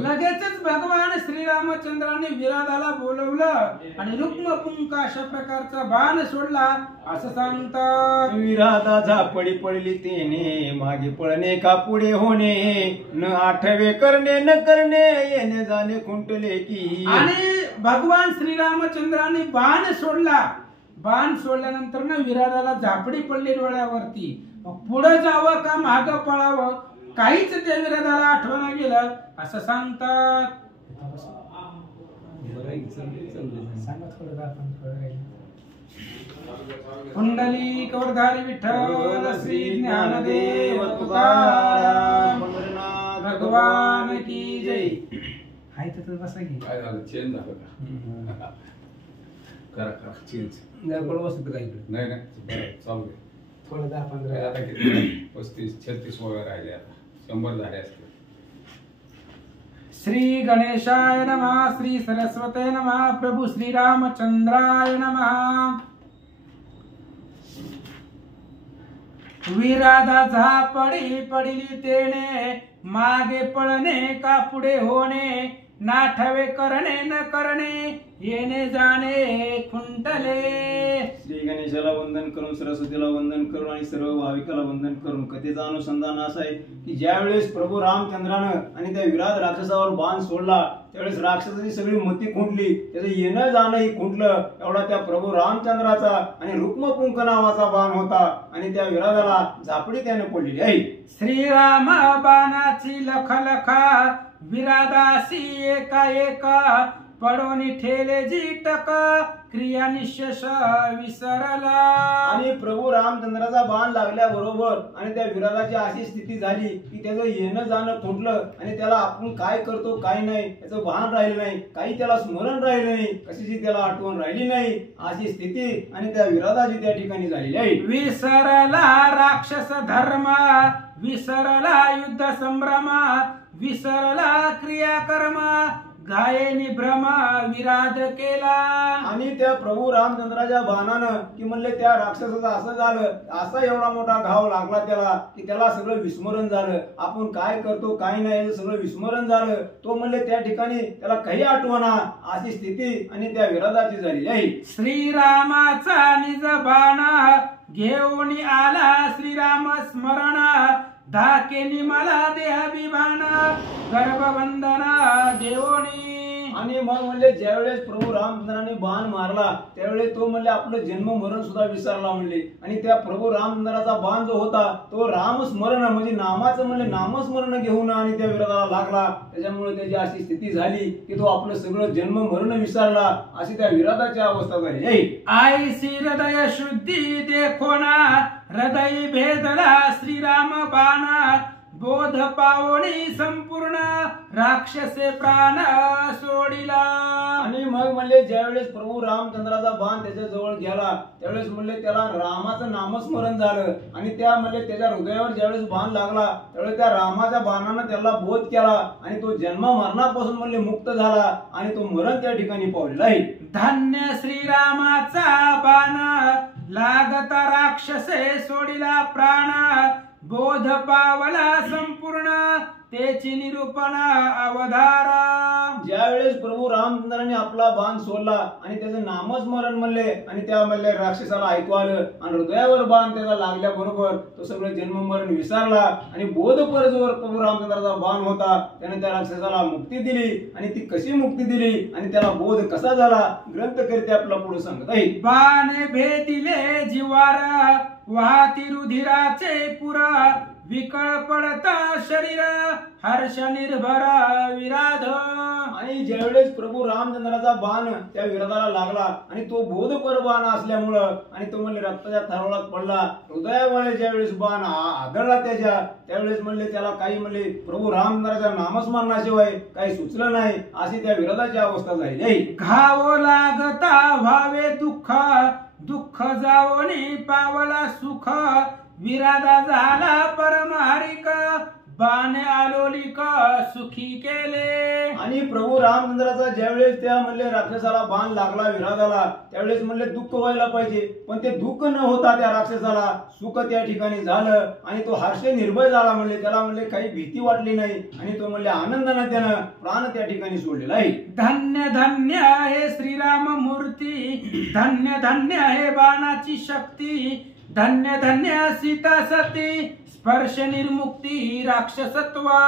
लगेचच भगवान श्रीरामचंद्राने विराधाला बोलवलं आणि रुक्म पुंक अशा प्रकारचा बाण सोडला असं सांगतात. विराधा झापडी पडली तेने, मागे पळणे का पुढे होणे, न आठवे करणे न करणे, येणे जाणे खुंटले की. आणि भगवान श्रीरामचंद्राने बाण सोडला, बाण सोडल्यानंतर ना विराधाला झापडी पडली डोळ्यावरती. पुढे जावं का मागं पळावं काहीच त्या विराधाला आठवण गेलं असं सांगतात. कुंडली कवरधारी विठ्ठल श्री ज्ञानदेव तुकाराम भगवान की जय. हाय तर बसा की काय झालं, चेंज झालं का? करा करा चेंज. नाही नाही बरं, चालू दे. थोडं 10-15 आता किती 35-36 वगैरे राहिले, आता 100 झाले असते. श्री गणेशाय नमः, श्री सरस्वते नमः, प्रभू श्री रामचंद्राय नमः. विराधा झापडी पडली तेने, मागे पळणे का पुढे होणे, नाठवे करणे न करणे, येणे जाणे खुंटले. श्री गणेशाला वंदन करून, सरस्वतीला वंदन करून आणि सर्व भाविकाला वंदन करून कथेचा अनुसंधान असं आहे की ज्यावेळेस प्रभू रामचंद्रानं आणि त्या विराट राक्षसावर बाण सोडला त्यावेळेस राक्षसाची सगळी मती खुंटली, त्याचं येणं जाणंही खुंटलं. एवढा त्या प्रभू रामचंद्राचा आणि रुक्मपुंक नावाचा बाण होता आणि त्या विराधाला झापडी त्याने पडलेली आहे. श्रीराम बाणाची लख लखा, विरादासी एका एका, पडोनी ठेले जीटक क्रिया निशेष विसरला. आणि प्रभू रामचंद्राचा बाण लागल्याबरोबर आणि त्या विराजाची अशी स्थिती झाली की त्याचं येणं जाणं फुटलं आणि त्याला आपण काय करतो काय नाही याचं भान राहिलं नाही, काही त्याला स्मरण राहिलं नाही, कशाची त्याला आठवण राहिली नाही, अशी स्थिती आणि त्या विराजाची त्या ठिकाणी झालेली आहे. विसरला राक्षस धर्म, विसरला युद्ध संभ्रम, विसरला क्रियाकर्म, गायेनी भ्रम विराध केला. आणि त्या प्रभू रामचंद्राच्या बाणानं की म्हणले त्या राक्षसाचं असं झालं, असा एवढा मोठा घाव लागला त्याला की त्याला सगळं विस्मरण झालं, आपण काय करतो काय नाही सगळं विस्मरण झालं. तो म्हणले त्या ठिकाणी त्याला काही आठवणा, अशी स्थिती आणि त्या विराजाची झालेली आहे. श्रीरामाचा निज बाण घेऊन आला श्रीराम स्मरण, धाकेनी मला देहाभिमान गर्भबंधना देवोनी. आणि मग म्हणले ज्यावेळेस प्रभू रामचंद्राने बाण मारला त्यावेळेस तो म्हणले आपलं जन्म मरण सुद्धा विसरला म्हणले. आणि त्या प्रभू रामचंद्राचा बाण जो होता तो रामस्मरण म्हणजे नामाचं म्हणले नामस्मरण घेऊन आणि त्या विरोधाला लागला. त्याच्यामुळे त्याची अशी स्थिती झाली की तो आपलं सगळं जन्म मरण विसरला, अशी त्या विरोधाची अवस्था झाली. आईसी हृदय शुद्धी देखोना हृदय भेदला श्रीराम बाण, बोध पावणी संपूर्ण राक्षसे प्राण सोडिला. आणि मग म्हणले ज्यावेळेस प्रभू रामचंद्राचा बाण त्याच्या जवळ गेला त्यावेळेस म्हणले त्याला रामाचं नामस्मरण झालं आणि त्या म्हणले त्याच्या हृदयावर ज्यावेळेस बाण लागला त्यावेळेस त्या रामाच्या बाणानं त्याला बोध केला आणि तो जन्म मरणापासून म्हणले मुक्त झाला आणि तो मरण त्या ठिकाणी पावलेला आहे. धन्य श्रीरामाचा बाण लागता राक्षसे सोडिला प्राण, बोध पावला संपूर्ण त्याची निरूपण अवधारा. ज्यावेळेस प्रभू रामचंद्राने आपला बाण सोडला आणि त्याचं नामस्मरण म्हणले आणि त्या म्हणले राक्षसाला ऐकू आलं आणि हृदयावर बाण त्याला लागल्याबरोबर तो सगळं जन्म मरण विसरला आणि बोध परजवर प्रभू रामचंद्राचा बाण होता त्याने त्या राक्षसाला मुक्ती दिली. आणि ती कशी मुक्ती दिली आणि त्याला बोध कसा झाला ग्रंथकर्ते आपला पुढे सांगत आहे. बाण भेदिले जिवार वाहती रुधिराचे पुरा, विकळ पडता शरीर हर्ष निर्भर विराध. आणि ज्यावेळेस प्रभू रामचंद्राचा बाण त्या विरोधाला लागला आणि तो बोधपर बाण असल्यामुळं आणि तो म्हणले रक्ताच्या थरोळात पडला, हृदयामुळे ज्यावेळेस बाण आदळला त्यावेळेस म्हणले त्याला काही म्हणले प्रभू रामचंद्राच्या नामस्मरणाशिवाय काही सुचलं नाही, अशी त्या विरोधाची अवस्था झाली. घाव लागता व्हावे दुःख, दुःख जावणी पावला सुख, विराधा झाला परमहारिक, बाणे आलोलिक सुखी केले. आणि प्रभू रामचंद्राचा ज्यावेळेस त्या म्हणले राक्षसाला बाण लागला विराधाला त्यावेळेस म्हणले दुःख व्हायला पाहिजे, पण ते दुःख न होता त्या राक्षसाला सुख त्या ठिकाणी झालं आणि तो हर्ष निर्भय झाला. म्हणले त्याला म्हणले काही भीती वाटली नाही आणि तो म्हणले आनंदाने त्यानं प्राण त्या ठिकाणी सोडलेला आहे. धन्य धन्य हे श्रीराम मूर्ती, धन्य धन्य हे बाणाची शक्ती, धन्य धन्य सीता सती स्पर्श निर्मुक्ती राक्षसत्वा.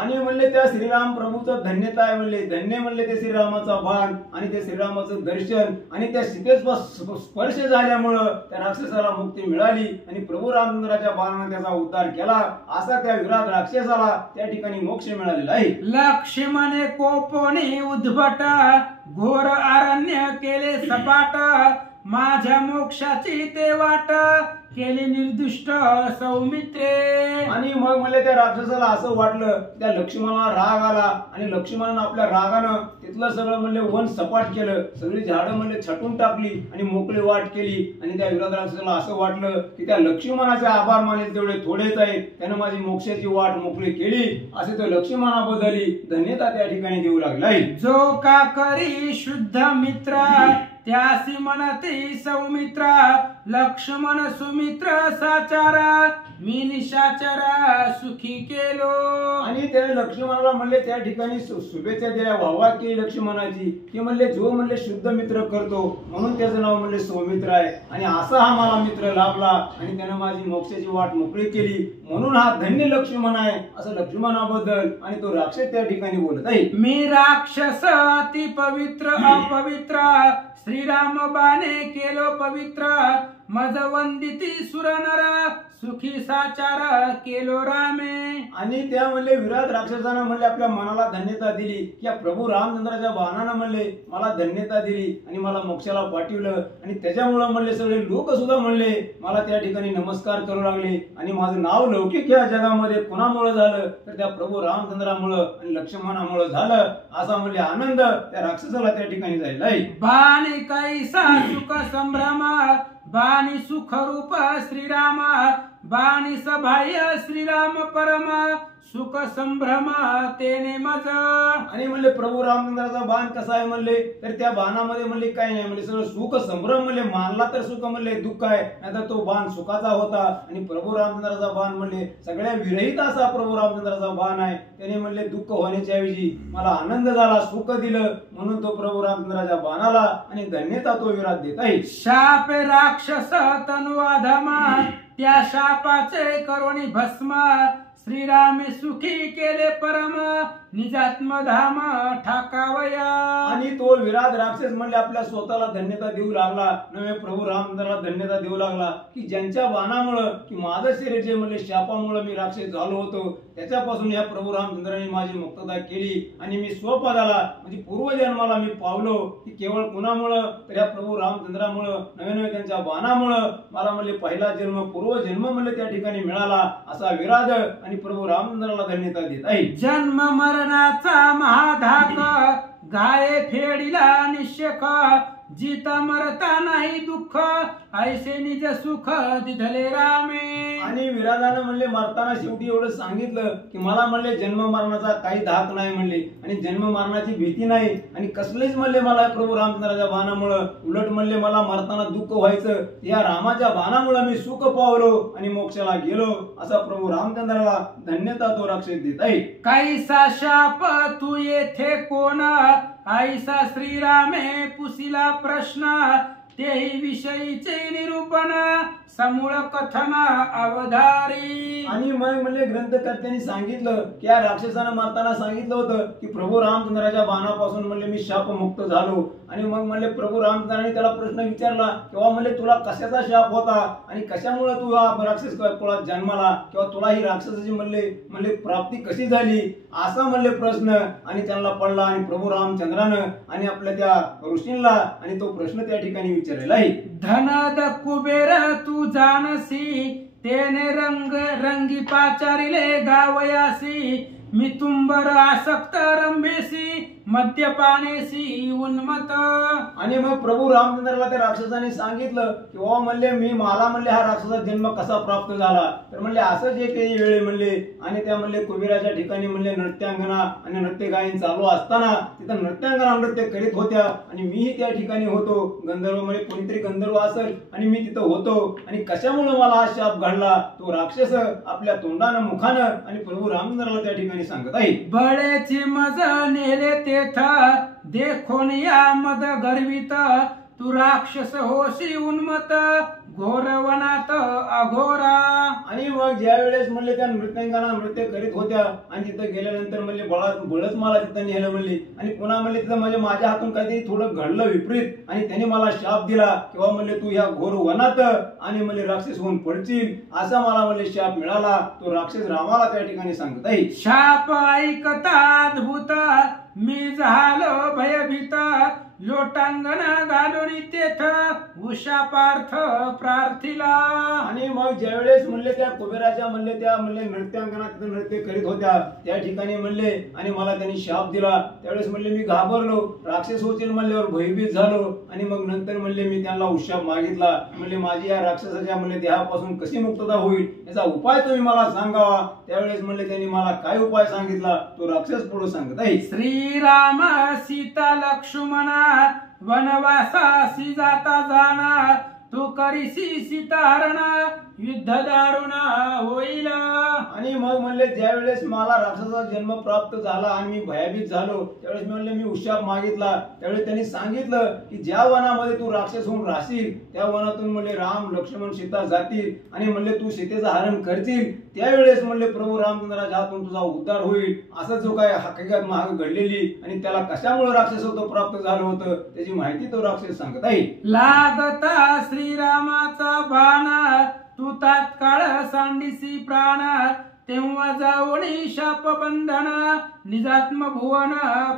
आणि म्हणले त्या श्रीराम प्रभूचं धन्यता आहे म्हणले, धन्य म्हणले ते श्रीरामाचा बाण आणि ते श्रीरामाचं दर्शन आणि त्या सीतेचा स्पर्श झाल्यामुळं त्या राक्षसाला मुक्ती मिळाली आणि प्रभू रामचंद्राच्या बाणाने त्याचा उद्धार केला, असा त्या विराट राक्षसाला त्या ठिकाणी मोक्ष मिळालेला आहे. लक्ष्मणे कोपोनी उद्भट, घोर अरण्य केले सपाट, माझ्या मोक्षाची ते वाट केली निर्दुष्ट सौमित्रे. आणि मग म्हणले त्या राक्षसाला असं वाटलं त्या लक्ष्मणाला राग आला आणि लक्ष्मणानं आपल्या रागानं तिथलं सगळं म्हणले वन सपाट केलं, सगळी झाडं म्हणले छटून टाकली आणि मोकळी वाट केली. आणि त्या विराट राक्षसाला असं वाटलं की त्या लक्ष्मणाचे आभार मानेल तेवढे थोडेच आहेत, त्यानं माझी मोक्षाची वाट मोकळी केली, असे तो लक्ष्मणाबद्दल धन्यता त्या ठिकाणी देऊ लागला. जो का करी शुद्ध मित्र, त्यासी म्हणते सौमित्र, लक्ष्मण सुमित्र साचारा, मी निशाचरा सुखी केलो. आणि त्याने लक्ष्मणाला म्हणले त्या ठिकाणी शुभेच्छा दिल्या वाहवा केली लक्ष्मणाची की म्हणले जो म्हणले शुद्ध मित्र करतो म्हणून त्याचं नाव म्हणले सौमित्र आहे आणि असा हा मला मित्र लाभला आणि त्यानं माझी मोक्षाची वाट मोकळी केली म्हणून हा धन्य लक्ष्मण आहे, असं लक्ष्मणाबद्दल आणि तो राक्षस त्या ठिकाणी बोलत आहे. मी राक्षस अति पवित्र अपवित्र, श्रीराम बाणे केलो पवित्र, मज वंदिती सुरनर सुखी साचार केलो रामे. आणि त्या म्हणले विराट राक्षसानं म्हणले आपल्या मनाला धन्यता दिली. या प्रभू रामचंद्राच्या बाणानं म्हणले मला धन्यता दिली आणि मला मोक्षाला पाठवलं. आणि त्याच्यामुळं म्हणले सगळे लोक सुद्धा म्हणले मला त्या ठिकाणी नमस्कार करू लागले. आणि माझं नाव लौकिक या जगामध्ये कुणामुळे झालं तर त्या प्रभू रामचंद्रामुळं आणि लक्ष्मणामुळं झालं. असा म्हणले आनंद त्या राक्षसाला त्या ठिकाणी जायला. बाणी कैसा सुख संभ्रम बाणी सुख रूप श्रीराम बाणी सभाय श्रीराम परम सुख संभ्रम तेने मज. आणि म्हणले प्रभू रामचंद्राचा बाण कसा आहे म्हणले तर त्या बाणामध्ये म्हणले काय नाही म्हणले सगळं सुख संभ्रम म्हणले मानला तर सुख म्हणले दुःख आहे नाहीतर तो बाण सुखाचा होता. आणि प्रभू रामचंद्राचा बाण म्हणले सगळ्या विरहित असा प्रभू रामचंद्राचा बाण आहे. त्याने म्हणले दुःख होण्याच्या ऐवजी मला आनंद झाला सुख दिलं म्हणून तो प्रभू रामचंद्राच्या बाणाला आणि धन्यता तो विराट देत आहे. शाप राक्षस तनु अधमा त्या शापाचे करोनी भस्म श्रीरामे सुखी केले परम निजात्मधाम ठाकावया. आणि तो विराट राक्षस म्हणले आपल्या स्वतःला धन्यता देऊ लागला नव्हे प्रभू रामचंद्राला धन्यता देऊ लागला की ज्यांच्या बाणामुळं की माझं शरीर जे म्हणले शापामुळे मी राक्षस झालो होतो त्याच्यापासून या प्रभू रामचंद्राने माझी मुक्तता केली. आणि मी स्वपदाला म्हणजे पूर्वजन्माला मी पावलो की केवळ कुणामुळं तर या प्रभू रामचंद्रामुळं नवे नवे त्यांच्या बाणामुळं मला म्हणले पहिला जन्म पूर्वजन्म म्हणले त्या ठिकाणी मिळाला. असा विराट आणि प्रभू रामचंद्राला धन्यता देत आहे. जन्म मरणाचा महाधाक गाये फेडिला निश्चक जिता मरता नाही दुःख ऐसे निज सुख दिधले रामे. आणि विराजानं म्हणले मरताना शेवटी एवढं सांगितलं की मला म्हणले जन्म मरणाचा काही धाक नाही म्हणले आणि जन्म मरणाची भीती नाही आणि कसलेच म्हणले मला प्रभू रामचंद्राच्या बाणामुळं उलट म्हणले मला मरताना दुःख व्हायचं या रामाच्या बाणामुळे मी सुख पावलो आणि मोक्षाला गेलो. असा प्रभू रामचंद्राला धन्यता तो राक्षस देत आहे. कैसा शाप तू येथे कोण ऐसा श्रीरामे पुसिला प्रश्न तेही विषयीचे निरूपण समूळ कथन अवधारी. आणि मग म्हणले ग्रंथकर्त्यांनी सांगितलं की या राक्षसानं मारताना सांगितलं होतं की प्रभू रामचंद्राच्या बाणापासून म्हणले मी शापमुक्त झालो. आणि मग म्हणले प्रभू रामचंद्राने त्याला प्रश्न विचारला किंवा म्हणले तुला कशाचा शाप होता आणि कशामुळे तू हा राक्षस कुळात जन्माला किंवा तुला ही राक्षसाची म्हणले प्राप्ती कशी झाली असा म्हणले प्रश्न आणि त्यांना पडला. आणि प्रभू रामचंद्रानं आणि आपल्या त्या ऋषींना आणि तो प्रश्न त्या ठिकाणी विचारलेला आहे. धनद कुबेर तू जानसी तेने रंग रंगी पाचारिले गावयासी मी तुंबर आसक्त रंभेसी मद्यपानेसी उन्मत. आणि मग प्रभू रामचंद्राला त्या राक्षसाने सांगितलं की बाबा म्हणले मला म्हणले हा राक्षसाचा जन्म कसा प्राप्त झाला तर म्हणले असंच एक वेळे म्हणले आणि त्या म्हणले कुबेराच्या ठिकाणी म्हणले नृत्यांगना आणि नृत्य गायन चालू असताना तिथं नृत्यांगना नृत्य करीत होत्या आणि मीही त्या ठिकाणी होतो. गंधर्व म्हणजे कोणीतरी गंधर्व असेल आणि मी तिथं होतो. आणि कशामुळे मला हा शाप घडला तो राक्षस आपल्या तोंडानं मुखानं आणि प्रभू रामचंद्राला त्या ठिकाणी सांगत आहे. बळेची मज नेले तेथ देखोन या मद गर्वित तू राक्षस होशी उन्मत घोर वनात अघोरा. आणि मग ज्या वेळेस म्हणले त्या नृत्यांगना नृत्य करीत होत्या आणि तिथं गेल्यानंतर म्हणले बळच मला तिथं नेलं म्हणले आणि पुन्हा म्हणले तिथं म्हणजे माझ्या हातून काहीतरी थोडं घडलं विपरीत आणि त्याने मला शाप दिला किंवा म्हणले तू ह्या घोर वनात आणि म्हणले राक्षस होऊन पडशील असा मला म्हणले शाप मिळाला. तो राक्षस रामाला त्या ठिकाणी सांगत आहे. शाप ऐकता अद्भुत मी झालो भयभीत लोटांगण घालून तेथ उषा पार्थ प्रार्थिला. आणि मग ज्या वेळेस म्हणले त्या कुबेराच्या म्हणले त्या म्हणले नृत्यांगना तिथं नृत्य करीत होत्या त्या ठिकाणी म्हणले आणि मला त्यांनी शाप दिला त्यावेळेस म्हणले मी घाबरलो राक्षस होतील म्हणल्यावर भयभीत झालो. आणि मग नंतर म्हणले मी त्यांना उशाप मागितला म्हणले माझी या राक्षसाच्या म्हणले देहापासून कशी मुक्तता होईल याचा उपाय तुम्ही मला सांगावा. त्यावेळेस म्हणले त्यांनी मला काय उपाय सांगितला तो राक्षस पुढे सांगत आहे. श्रीराम सीता लक्ष्मणा वनवासासी जाता जाना तू करीसी सीताहरण युद्ध दारुण होईल. आणि मग म्हणले ज्या वेळेस मला राक्षसाचा जन्म प्राप्त झाला आणि मी भयभीत झालो त्यावेळेस मी म्हणले मी उशाप मागितला त्यावेळेस त्यांनी सांगितलं की ज्या वनामध्ये तू राक्षस होऊन राहशील त्या वनातून म्हणले राम लक्ष्मण सीता जातील आणि म्हणले तू सीतेचं हरण करतील त्यावेळेस म्हणले प्रभू रामचंद्राच्या हातून तुझा उद्धार होईल असं जो काय हकीकत महाग घडलेली आणि त्याला कशामुळे राक्षस होतो प्राप्त झालं होतं त्याची माहिती तो राक्षस सांगत आहे. लागता श्रीरामाचा बाण तू तात्काळ सांडिसी प्राण तेव्हा जाऊनी शाप बंधन निजात्म भुवन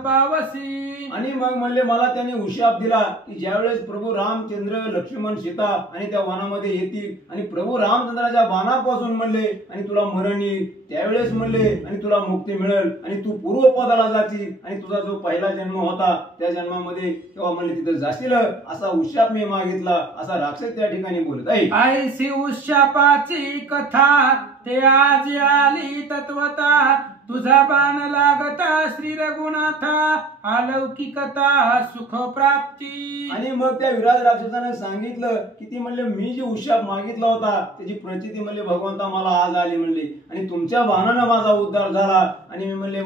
पावसी. आणि मग म्हणले मला त्यांनी उशाप दिला की ज्यावेळेस प्रभू रामचंद्र लक्ष्मण सीता आणि त्या वनामध्ये येतील आणि प्रभू रामचंद्राच्या बाणापासून म्हणले आणि तुला मरण येईल त्यावेळेस म्हणले आणि तुला मुक्ती मिळेल आणि तू पूर्वपदाला जाशील आणि तुझा जो पहिला जन्म होता त्या जन्मामध्ये तेव्हा म्हणले तिथं जाशील असा उशाप मी मागितला असा राक्षस त्या ठिकाणी बोलत आहे. ऐसी उशापाची कथा ते आज आली तत्वता तुझा बाण लागता श्री रघुनाथा अलौकिकता सुख प्राप्ती. आणि मग त्या विराट राक्षसाने सांगितलं की ती म्हणले मी जी उशाप मागितला होता त्याची प्रचिती म्हणले भगवंता मला आज आली म्हणले आणि तुमच्या बाणानं माझा उद्धार झाला आणि मी म्हणले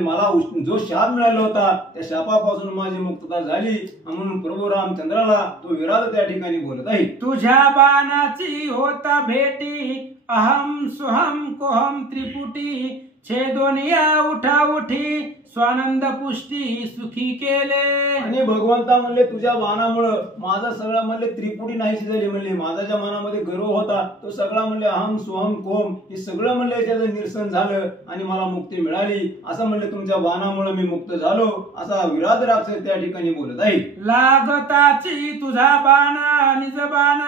मला जो शाप मिळाला होता त्या शापापासून माझी मुक्तता झाली म्हणून प्रभू रामचंद्राला तो विराट त्या ठिकाणी बोलत आहे. तुझ्या बाणाची होता भेटी अहम सुहम कोहम त्रिपुटी छेदोनिया उठा उठी स्वानंद पुष्टी सुखी केले. आणि भगवंता म्हणले तुझ्या बाणामुळं माझा सगळा म्हणले त्रिपुटी नाहीशी झाली म्हणले माझा ज्या मनामध्ये गर्व होता तो सगळा म्हणले अहम सोहम कोम हे सगळं म्हणले त्याचं निरसन झालं आणि मला मुक्ती मिळाली असं म्हणले तुमच्या बाणामुळे मी मुक्त झालो असा विराट राक्षस त्या ठिकाणी बोलत आहे. लागताची तुझा बाण निज बाण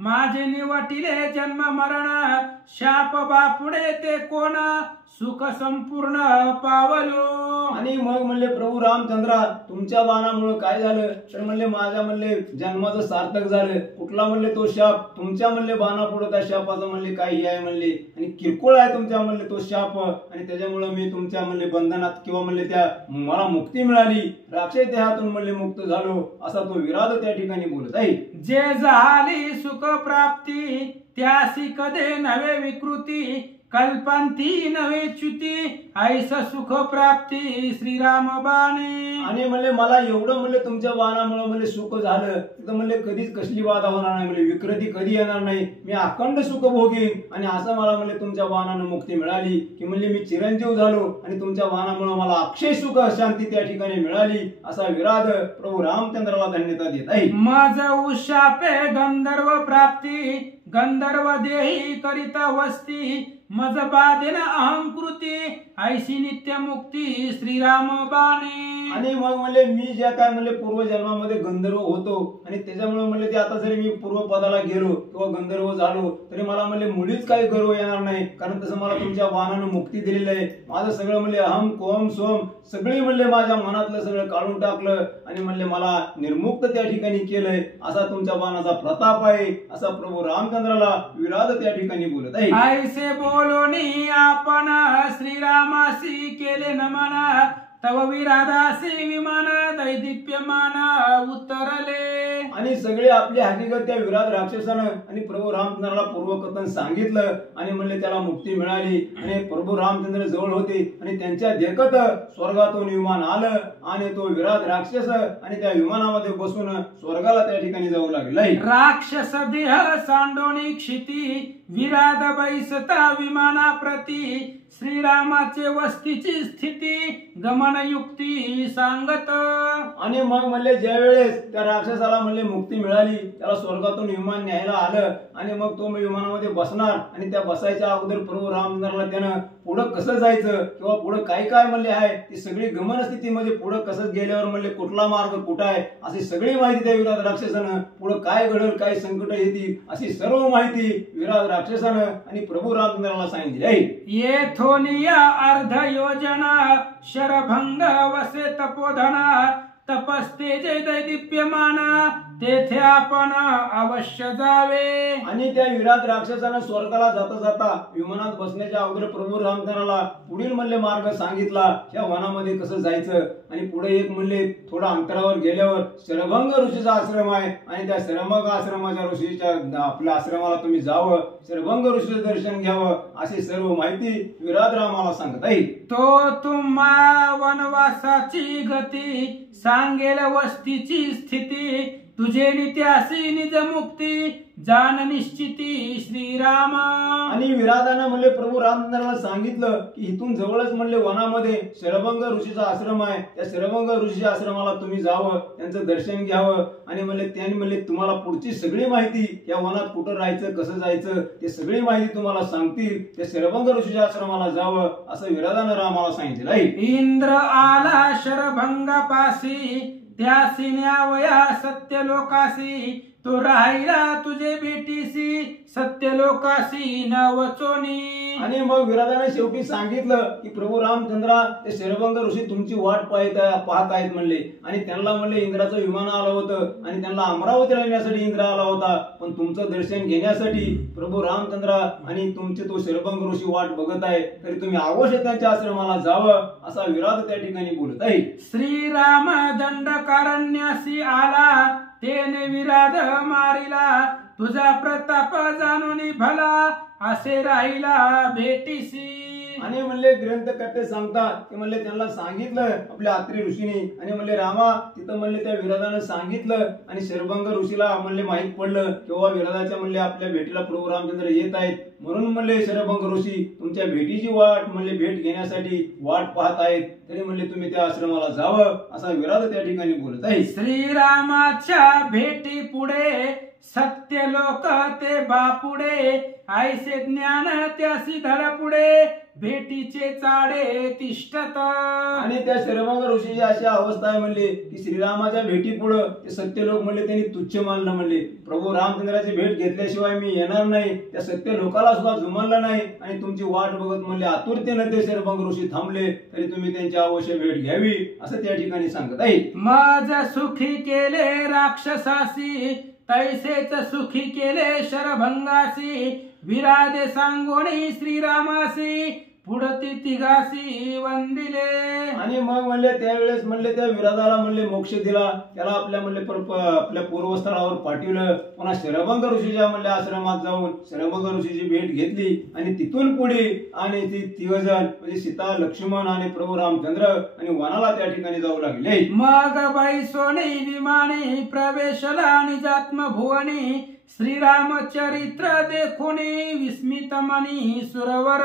माझे निवटिले जन्म मरण शाप बापुडे ते कोण सुख संपूर्ण पावलो. आणि मग म्हणले प्रभू रामचंद्रा तुमच्या बाणामुळे काय झालं तर म्हणले माझ्या म्हणले जन्माचं सार्थक झालं कुठला म्हणले तो शाप तुमच्या म्हणले बाणापुढे त्या शापाचं म्हणले काही आहे म्हणले आणि किरकोळ आहे तुमच्या म्हणले तो शाप आणि त्याच्यामुळे मी तुमच्या म्हणले बंधनात किंवा म्हणले त्या मला मुक्ती मिळाली राक्षस देहातून म्हणले मुक्त झालो असा तो विराट त्या ठिकाणी बोलत आहे. जे झाली सुख प्राप्ती त्यासी कधे नवे विकृती कल्पांती नवे च्युती ऐसा सुख प्राप्ती श्रीराम बाणे. आणि म्हणले मला एवढं म्हणले तुमच्या बाणामुळे म्हणले सुख झालं तिथं म्हणले कधीच कसली बाधा होणार नाही म्हणले विकृती कधी येणार नाही मी अखंड सुख भोगीन आणि असं मला म्हणले तुमच्या बाणानं मुक्ती मिळाली की म्हणले मी चिरंजीव झालो आणि तुमच्या बाणामुळे मला अक्षय सुख शांती त्या ठिकाणी मिळाली असा विराट प्रभू रामचंद्राला धन्यता देत आहे. माझ उशापे गंधर्व प्राप्ती गंधर्व देही करिता वस्ती मज बाधेन अहंकृती ऐशी नित्य मुक्ती श्रीराम बाणे. आणि मग म्हणले मी ज्या काय म्हणले पूर्वजन्मामध्ये गंधर्व होतो आणि त्याच्यामुळे म्हणले ते आता जरी मी पूर्वपदाला गेलो किंवा गंधर्व झालो तरी मला म्हणले मुळीच काही गर्व येणार नाही कारण तसं मला तुमच्या बाणानं मुक्ती दिलेलं आहे. माझं सगळं म्हणले अहम कोहम सोम सगळी म्हणले माझ्या मनातलं सगळं काढून टाकलं आणि म्हणले मला निर्मुक्त त्या ठिकाणी केलंय असा तुमच्या बाणाचा प्रताप आहे असा प्रभू रामचंद्राला विराट त्या ठिकाणी बोलत आहे. ऐसे बोलोनी आपण श्रीरामासी केले नमन तव विरादासी विमान दैदिप्यमान उतरले. आणि सगळे आपली हकीकत त्या विराट राक्षसानं आणि प्रभू रामचंद्राला पूर्वकथन सांगितलं आणि म्हणले त्याला मुक्ती मिळाली आणि प्रभू रामचंद्र जवळ होते आणि त्यांच्या देखत स्वर्गातून विमान आलं आणि तो विराट राक्षस आणि त्या विमानामध्ये बसून स्वर्गाला त्या ठिकाणी जाऊ लागलाय. राक्षस देह सांडोणी क्षिती विराट बैसता विमाना प्रती श्रीरामाचे वस्तीची स्थिती गमन युक्ती सांगत. आणि मग म्हणले ज्या वेळेस त्या राक्षसाला म्हणले मुक्ती मिळाली त्याला स्वर्गातून विमान न्यायला आलं आणि मग तो विमानामध्ये बसणार आणि त्या बसायच्या अगोदर प्रभू रामचंद्राला त्यानं पुढं कसं जायचं किंवा पुढं काय काय म्हणले आहे ती सगळी गमन स्थिती म्हणजे पुढं कसं गेल्यावर म्हणले कुठला मार्ग कुठं आहे अशी सगळी माहिती त्या विराट राक्षसानं पुढं काय घडल काय संकट येतील अशी सर्व माहिती विराट राक्षसानं आणि प्रभू रामचंद्राला सांगितली आहे. येथोनिया अर्ध योजना शरभंग वसे तपोधना तपस्तेज दैदिप्यमान तेथे आपण अवश्य जावे. आणि त्या विराट राक्षसानं स्वर्गाला जाता जाता विमानात बसण्याच्या अगोदर प्रभू रामचंद्राला पुढील म्हणले मार्ग सांगितला त्या वनामध्ये कसं जायचं आणि पुढे एक म्हणले थोडा अंतरावर गेल्यावर शरभंग ऋषीचा आश्रम आहे आणि त्या शरभंग आश्रमाच्या ऋषीच्या आपल्या आश्रमाला तुम्ही जावं, शरभंग ऋषीचं दर्शन घ्यावं, अशी सर्व माहिती विराट रामाला सांगत आहे. तो तुम्हा वनवासाची गती सांगेल वस्तीची स्थिती, तुझे नित्यासी निज मुक्ती जान निश्चिती श्रीरामा. आणि विराटानं म्हणले प्रभू रामचंद्राला सांगितलं की इथून जवळच म्हणले वनामध्ये शरभंग ऋषीचा आश्रम आहे, त्या शरभंग ऋषीच्या आश्रमाला तुम्ही जावं, त्यांचं दर्शन घ्यावं आणि म्हणले त्यांनी म्हणले तुम्हाला पुढची सगळी माहिती या वनात कुठं राहायचं कसं जायचं ते सगळी माहिती तुम्हाला सांगतील, त्या शरभंग ऋषीच्या आश्रमाला जावं असं विराटानं रामाला सांगितलं आहे. इंद्र आला शरभंगापासी त्या सिन्यावया सत्यलोकासी, तो राहिला तुझे भेटीसी सत्यलोकासी नवचोनी. आणि मग विराटाने शेवटी सांगितलं की प्रभू रामचंद्रा ते शरभंग ऋषी तुमची वाट पाहत आहेत म्हणले आणि त्यांना म्हणले इंद्राचं विमान आलं होतं आणि त्यांना अमरावतीला येण्यासाठी इंद्र आला होता, पण तुमचं दर्शन घेण्यासाठी प्रभू रामचंद्रा आणि तुमचे तो शरभंग ऋषी वाट बघत आहे, तरी तुम्ही अवश्य त्यांच्या आश्रमाला जावं असा विराट त्या ठिकाणी बोलत आहे. श्रीराम दंडकारण्यासी आला तेने विराध मारिला, तुझा प्रताप जाणून भला असे राहिला भेटीसी. आणि म्हणले ग्रंथकर्ते सांगतात की म्हणले त्यांना सांगितलं आपल्या अत्री ऋषीने आणि म्हणले रामा तिथं म्हणले त्या विराधानं सांगितलं आणि शरभंग ऋषीला म्हणले माहित पडलं किंवा विराधाच्या म्हणले आपल्या भेटीला प्रभू रामचंद्र येत आहेत, म्हणून म्हणले शरभंग ऋषी तुमच्या भेटीची वाट म्हणले भेट घेण्यासाठी वाट पाहत आहेत, तरी म्हणले तुम्ही त्या आश्रमाला जावं असा विराध त्या ठिकाणी बोलत आहे. श्रीरामाच्या भेटी पुढे सत्यलोक ते बापुडे, ऐसे ज्ञान त्यासी धड पुढे भेटीचे चाडे तिष्ठत. आणि त्या शरभंग ऋषीची अशी अवस्था आहे म्हणले की श्रीरामाच्या भेटी पुढे ते सत्यलोक म्हणले त्यांनी तुच्छ मानलं, म्हणले प्रभू रामचंद्राची भेट घेतल्याशिवाय मी येणार नाही, त्या सत्य लोकाला सुद्धा जुमानलं नाही आणि तुमची वाट बघत म्हणले आतुरतेने ते शरभंग ऋषी थांबले, तरी तुम्ही त्यांची अवश्य भेट घ्यावी असं त्या ठिकाणी सांगत आहे. माझ सुखी केले राक्षसासी, तैसेच सुखी केले शरभंगासी, विराधे सांगोणी श्रीरामासी, पुढती तिघासी वंदिले. आणि मग म्हणले त्यावेळेस म्हणले त्या विराधाला म्हणले मोक्ष दिला, त्याला आपल्या म्हणले आपल्या पूर्वस्थळावर पाठवलं, पुन्हा शरभंग ऋषीच्या म्हणले आश्रमात जाऊन शरभंग ऋषीची भेट घेतली आणि तिथून पुढे आणि ती तिघजण म्हणजे सीता लक्ष्मण आणि प्रभू रामचंद्र आणि वनाला त्या ठिकाणी जाऊ लागले. मग बाई सोनी विमाने प्रवेशला निजात्म भुवनी, श्रीरामचरित्र देखोनी विस्मित मनी सुरवर.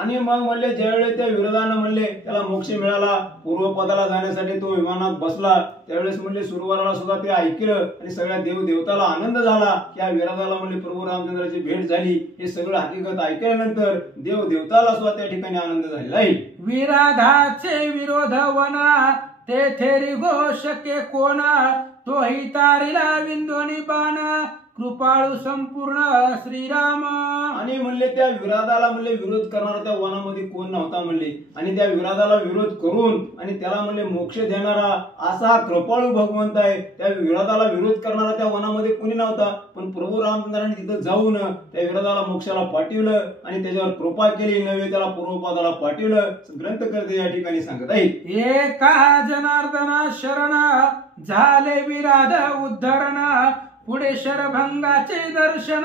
आणि मग म्हणले ज्यावेळेस त्या विरोधानं म्हणले त्याला मोक्ष मिळाला, पूर्वपदाला जाण्यासाठी तो विमानात बसला, त्यावेळेस म्हणले सुरवराला सुद्धा ते ऐकलं आणि सगळ्या देवदेवताला आनंद झाला की या विरोधाला म्हणले प्रभू रामचंद्राची भेट झाली. हे सगळं हकीकत ऐकल्यानंतर देवदेवताला सुद्धा त्या ठिकाणी आनंद झालेला आहे. विराधाचे विरोध वना तेथे घोष के कोणा, तोही तारिला विंदोनी बाण, कृपाळू संपूर्ण श्रीराम. आणि म्हणले त्या विराधाला म्हणले विरोध करणारा त्या वनामध्ये कोण नव्हता म्हणले, आणि त्या विराधाला विरोध करून आणि त्याला म्हणले मोक्ष देणारा असा कृपाळू भगवंत आहे. त्या विराधाला विरोध करणारा त्या वनामध्ये कोणी नव्हता, पण प्रभू रामचंद्राने तिथं जाऊन त्या विराधाला मोक्षाला पाठवलं आणि त्याच्यावर कृपा केली, नव्हे त्याला पूर्वपदाला पाठवलं. ग्रंथकर्ते या ठिकाणी सांगत आहे. एका जनार्दना शरण झाले विराध उद्धरण, पुढे शरभंगाचे दर्शन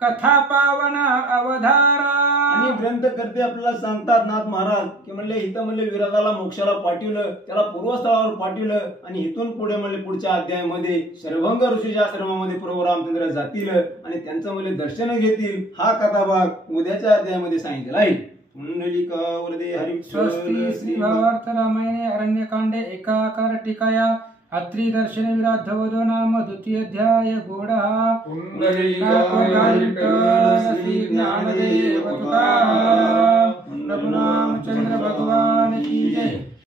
कथा पावन अवधारा. आणि ग्रंथकर्ते आपल्याला सांगतात नाथ महाराज की म्हणले इथं म्हणले विराधाला मोक्षाला पाठवलं, त्याला पूर्वस्थळावर पाठवलं आणि इथून पुढे म्हणले पुढच्या अध्यायामध्ये शरभंग ऋषीच्या आश्रमामध्ये प्रभू रामचंद्र जातील आणि त्यांचं म्हणले दर्शन घेतील. हा कथाभाग उद्याच्या अध्यायामध्ये सांगितलेला आहे. पुंडलिका वरदे हरी. स्वस्ति श्री भावार्थ रामायणे अरण्यकांडे एकाकार टीकाया अत्रि दर्शन विराधवदो नाम द्वितीय अध्याय घोडा. श्री ज्ञानदेव तुकाराम चंद्र भगवान की जय.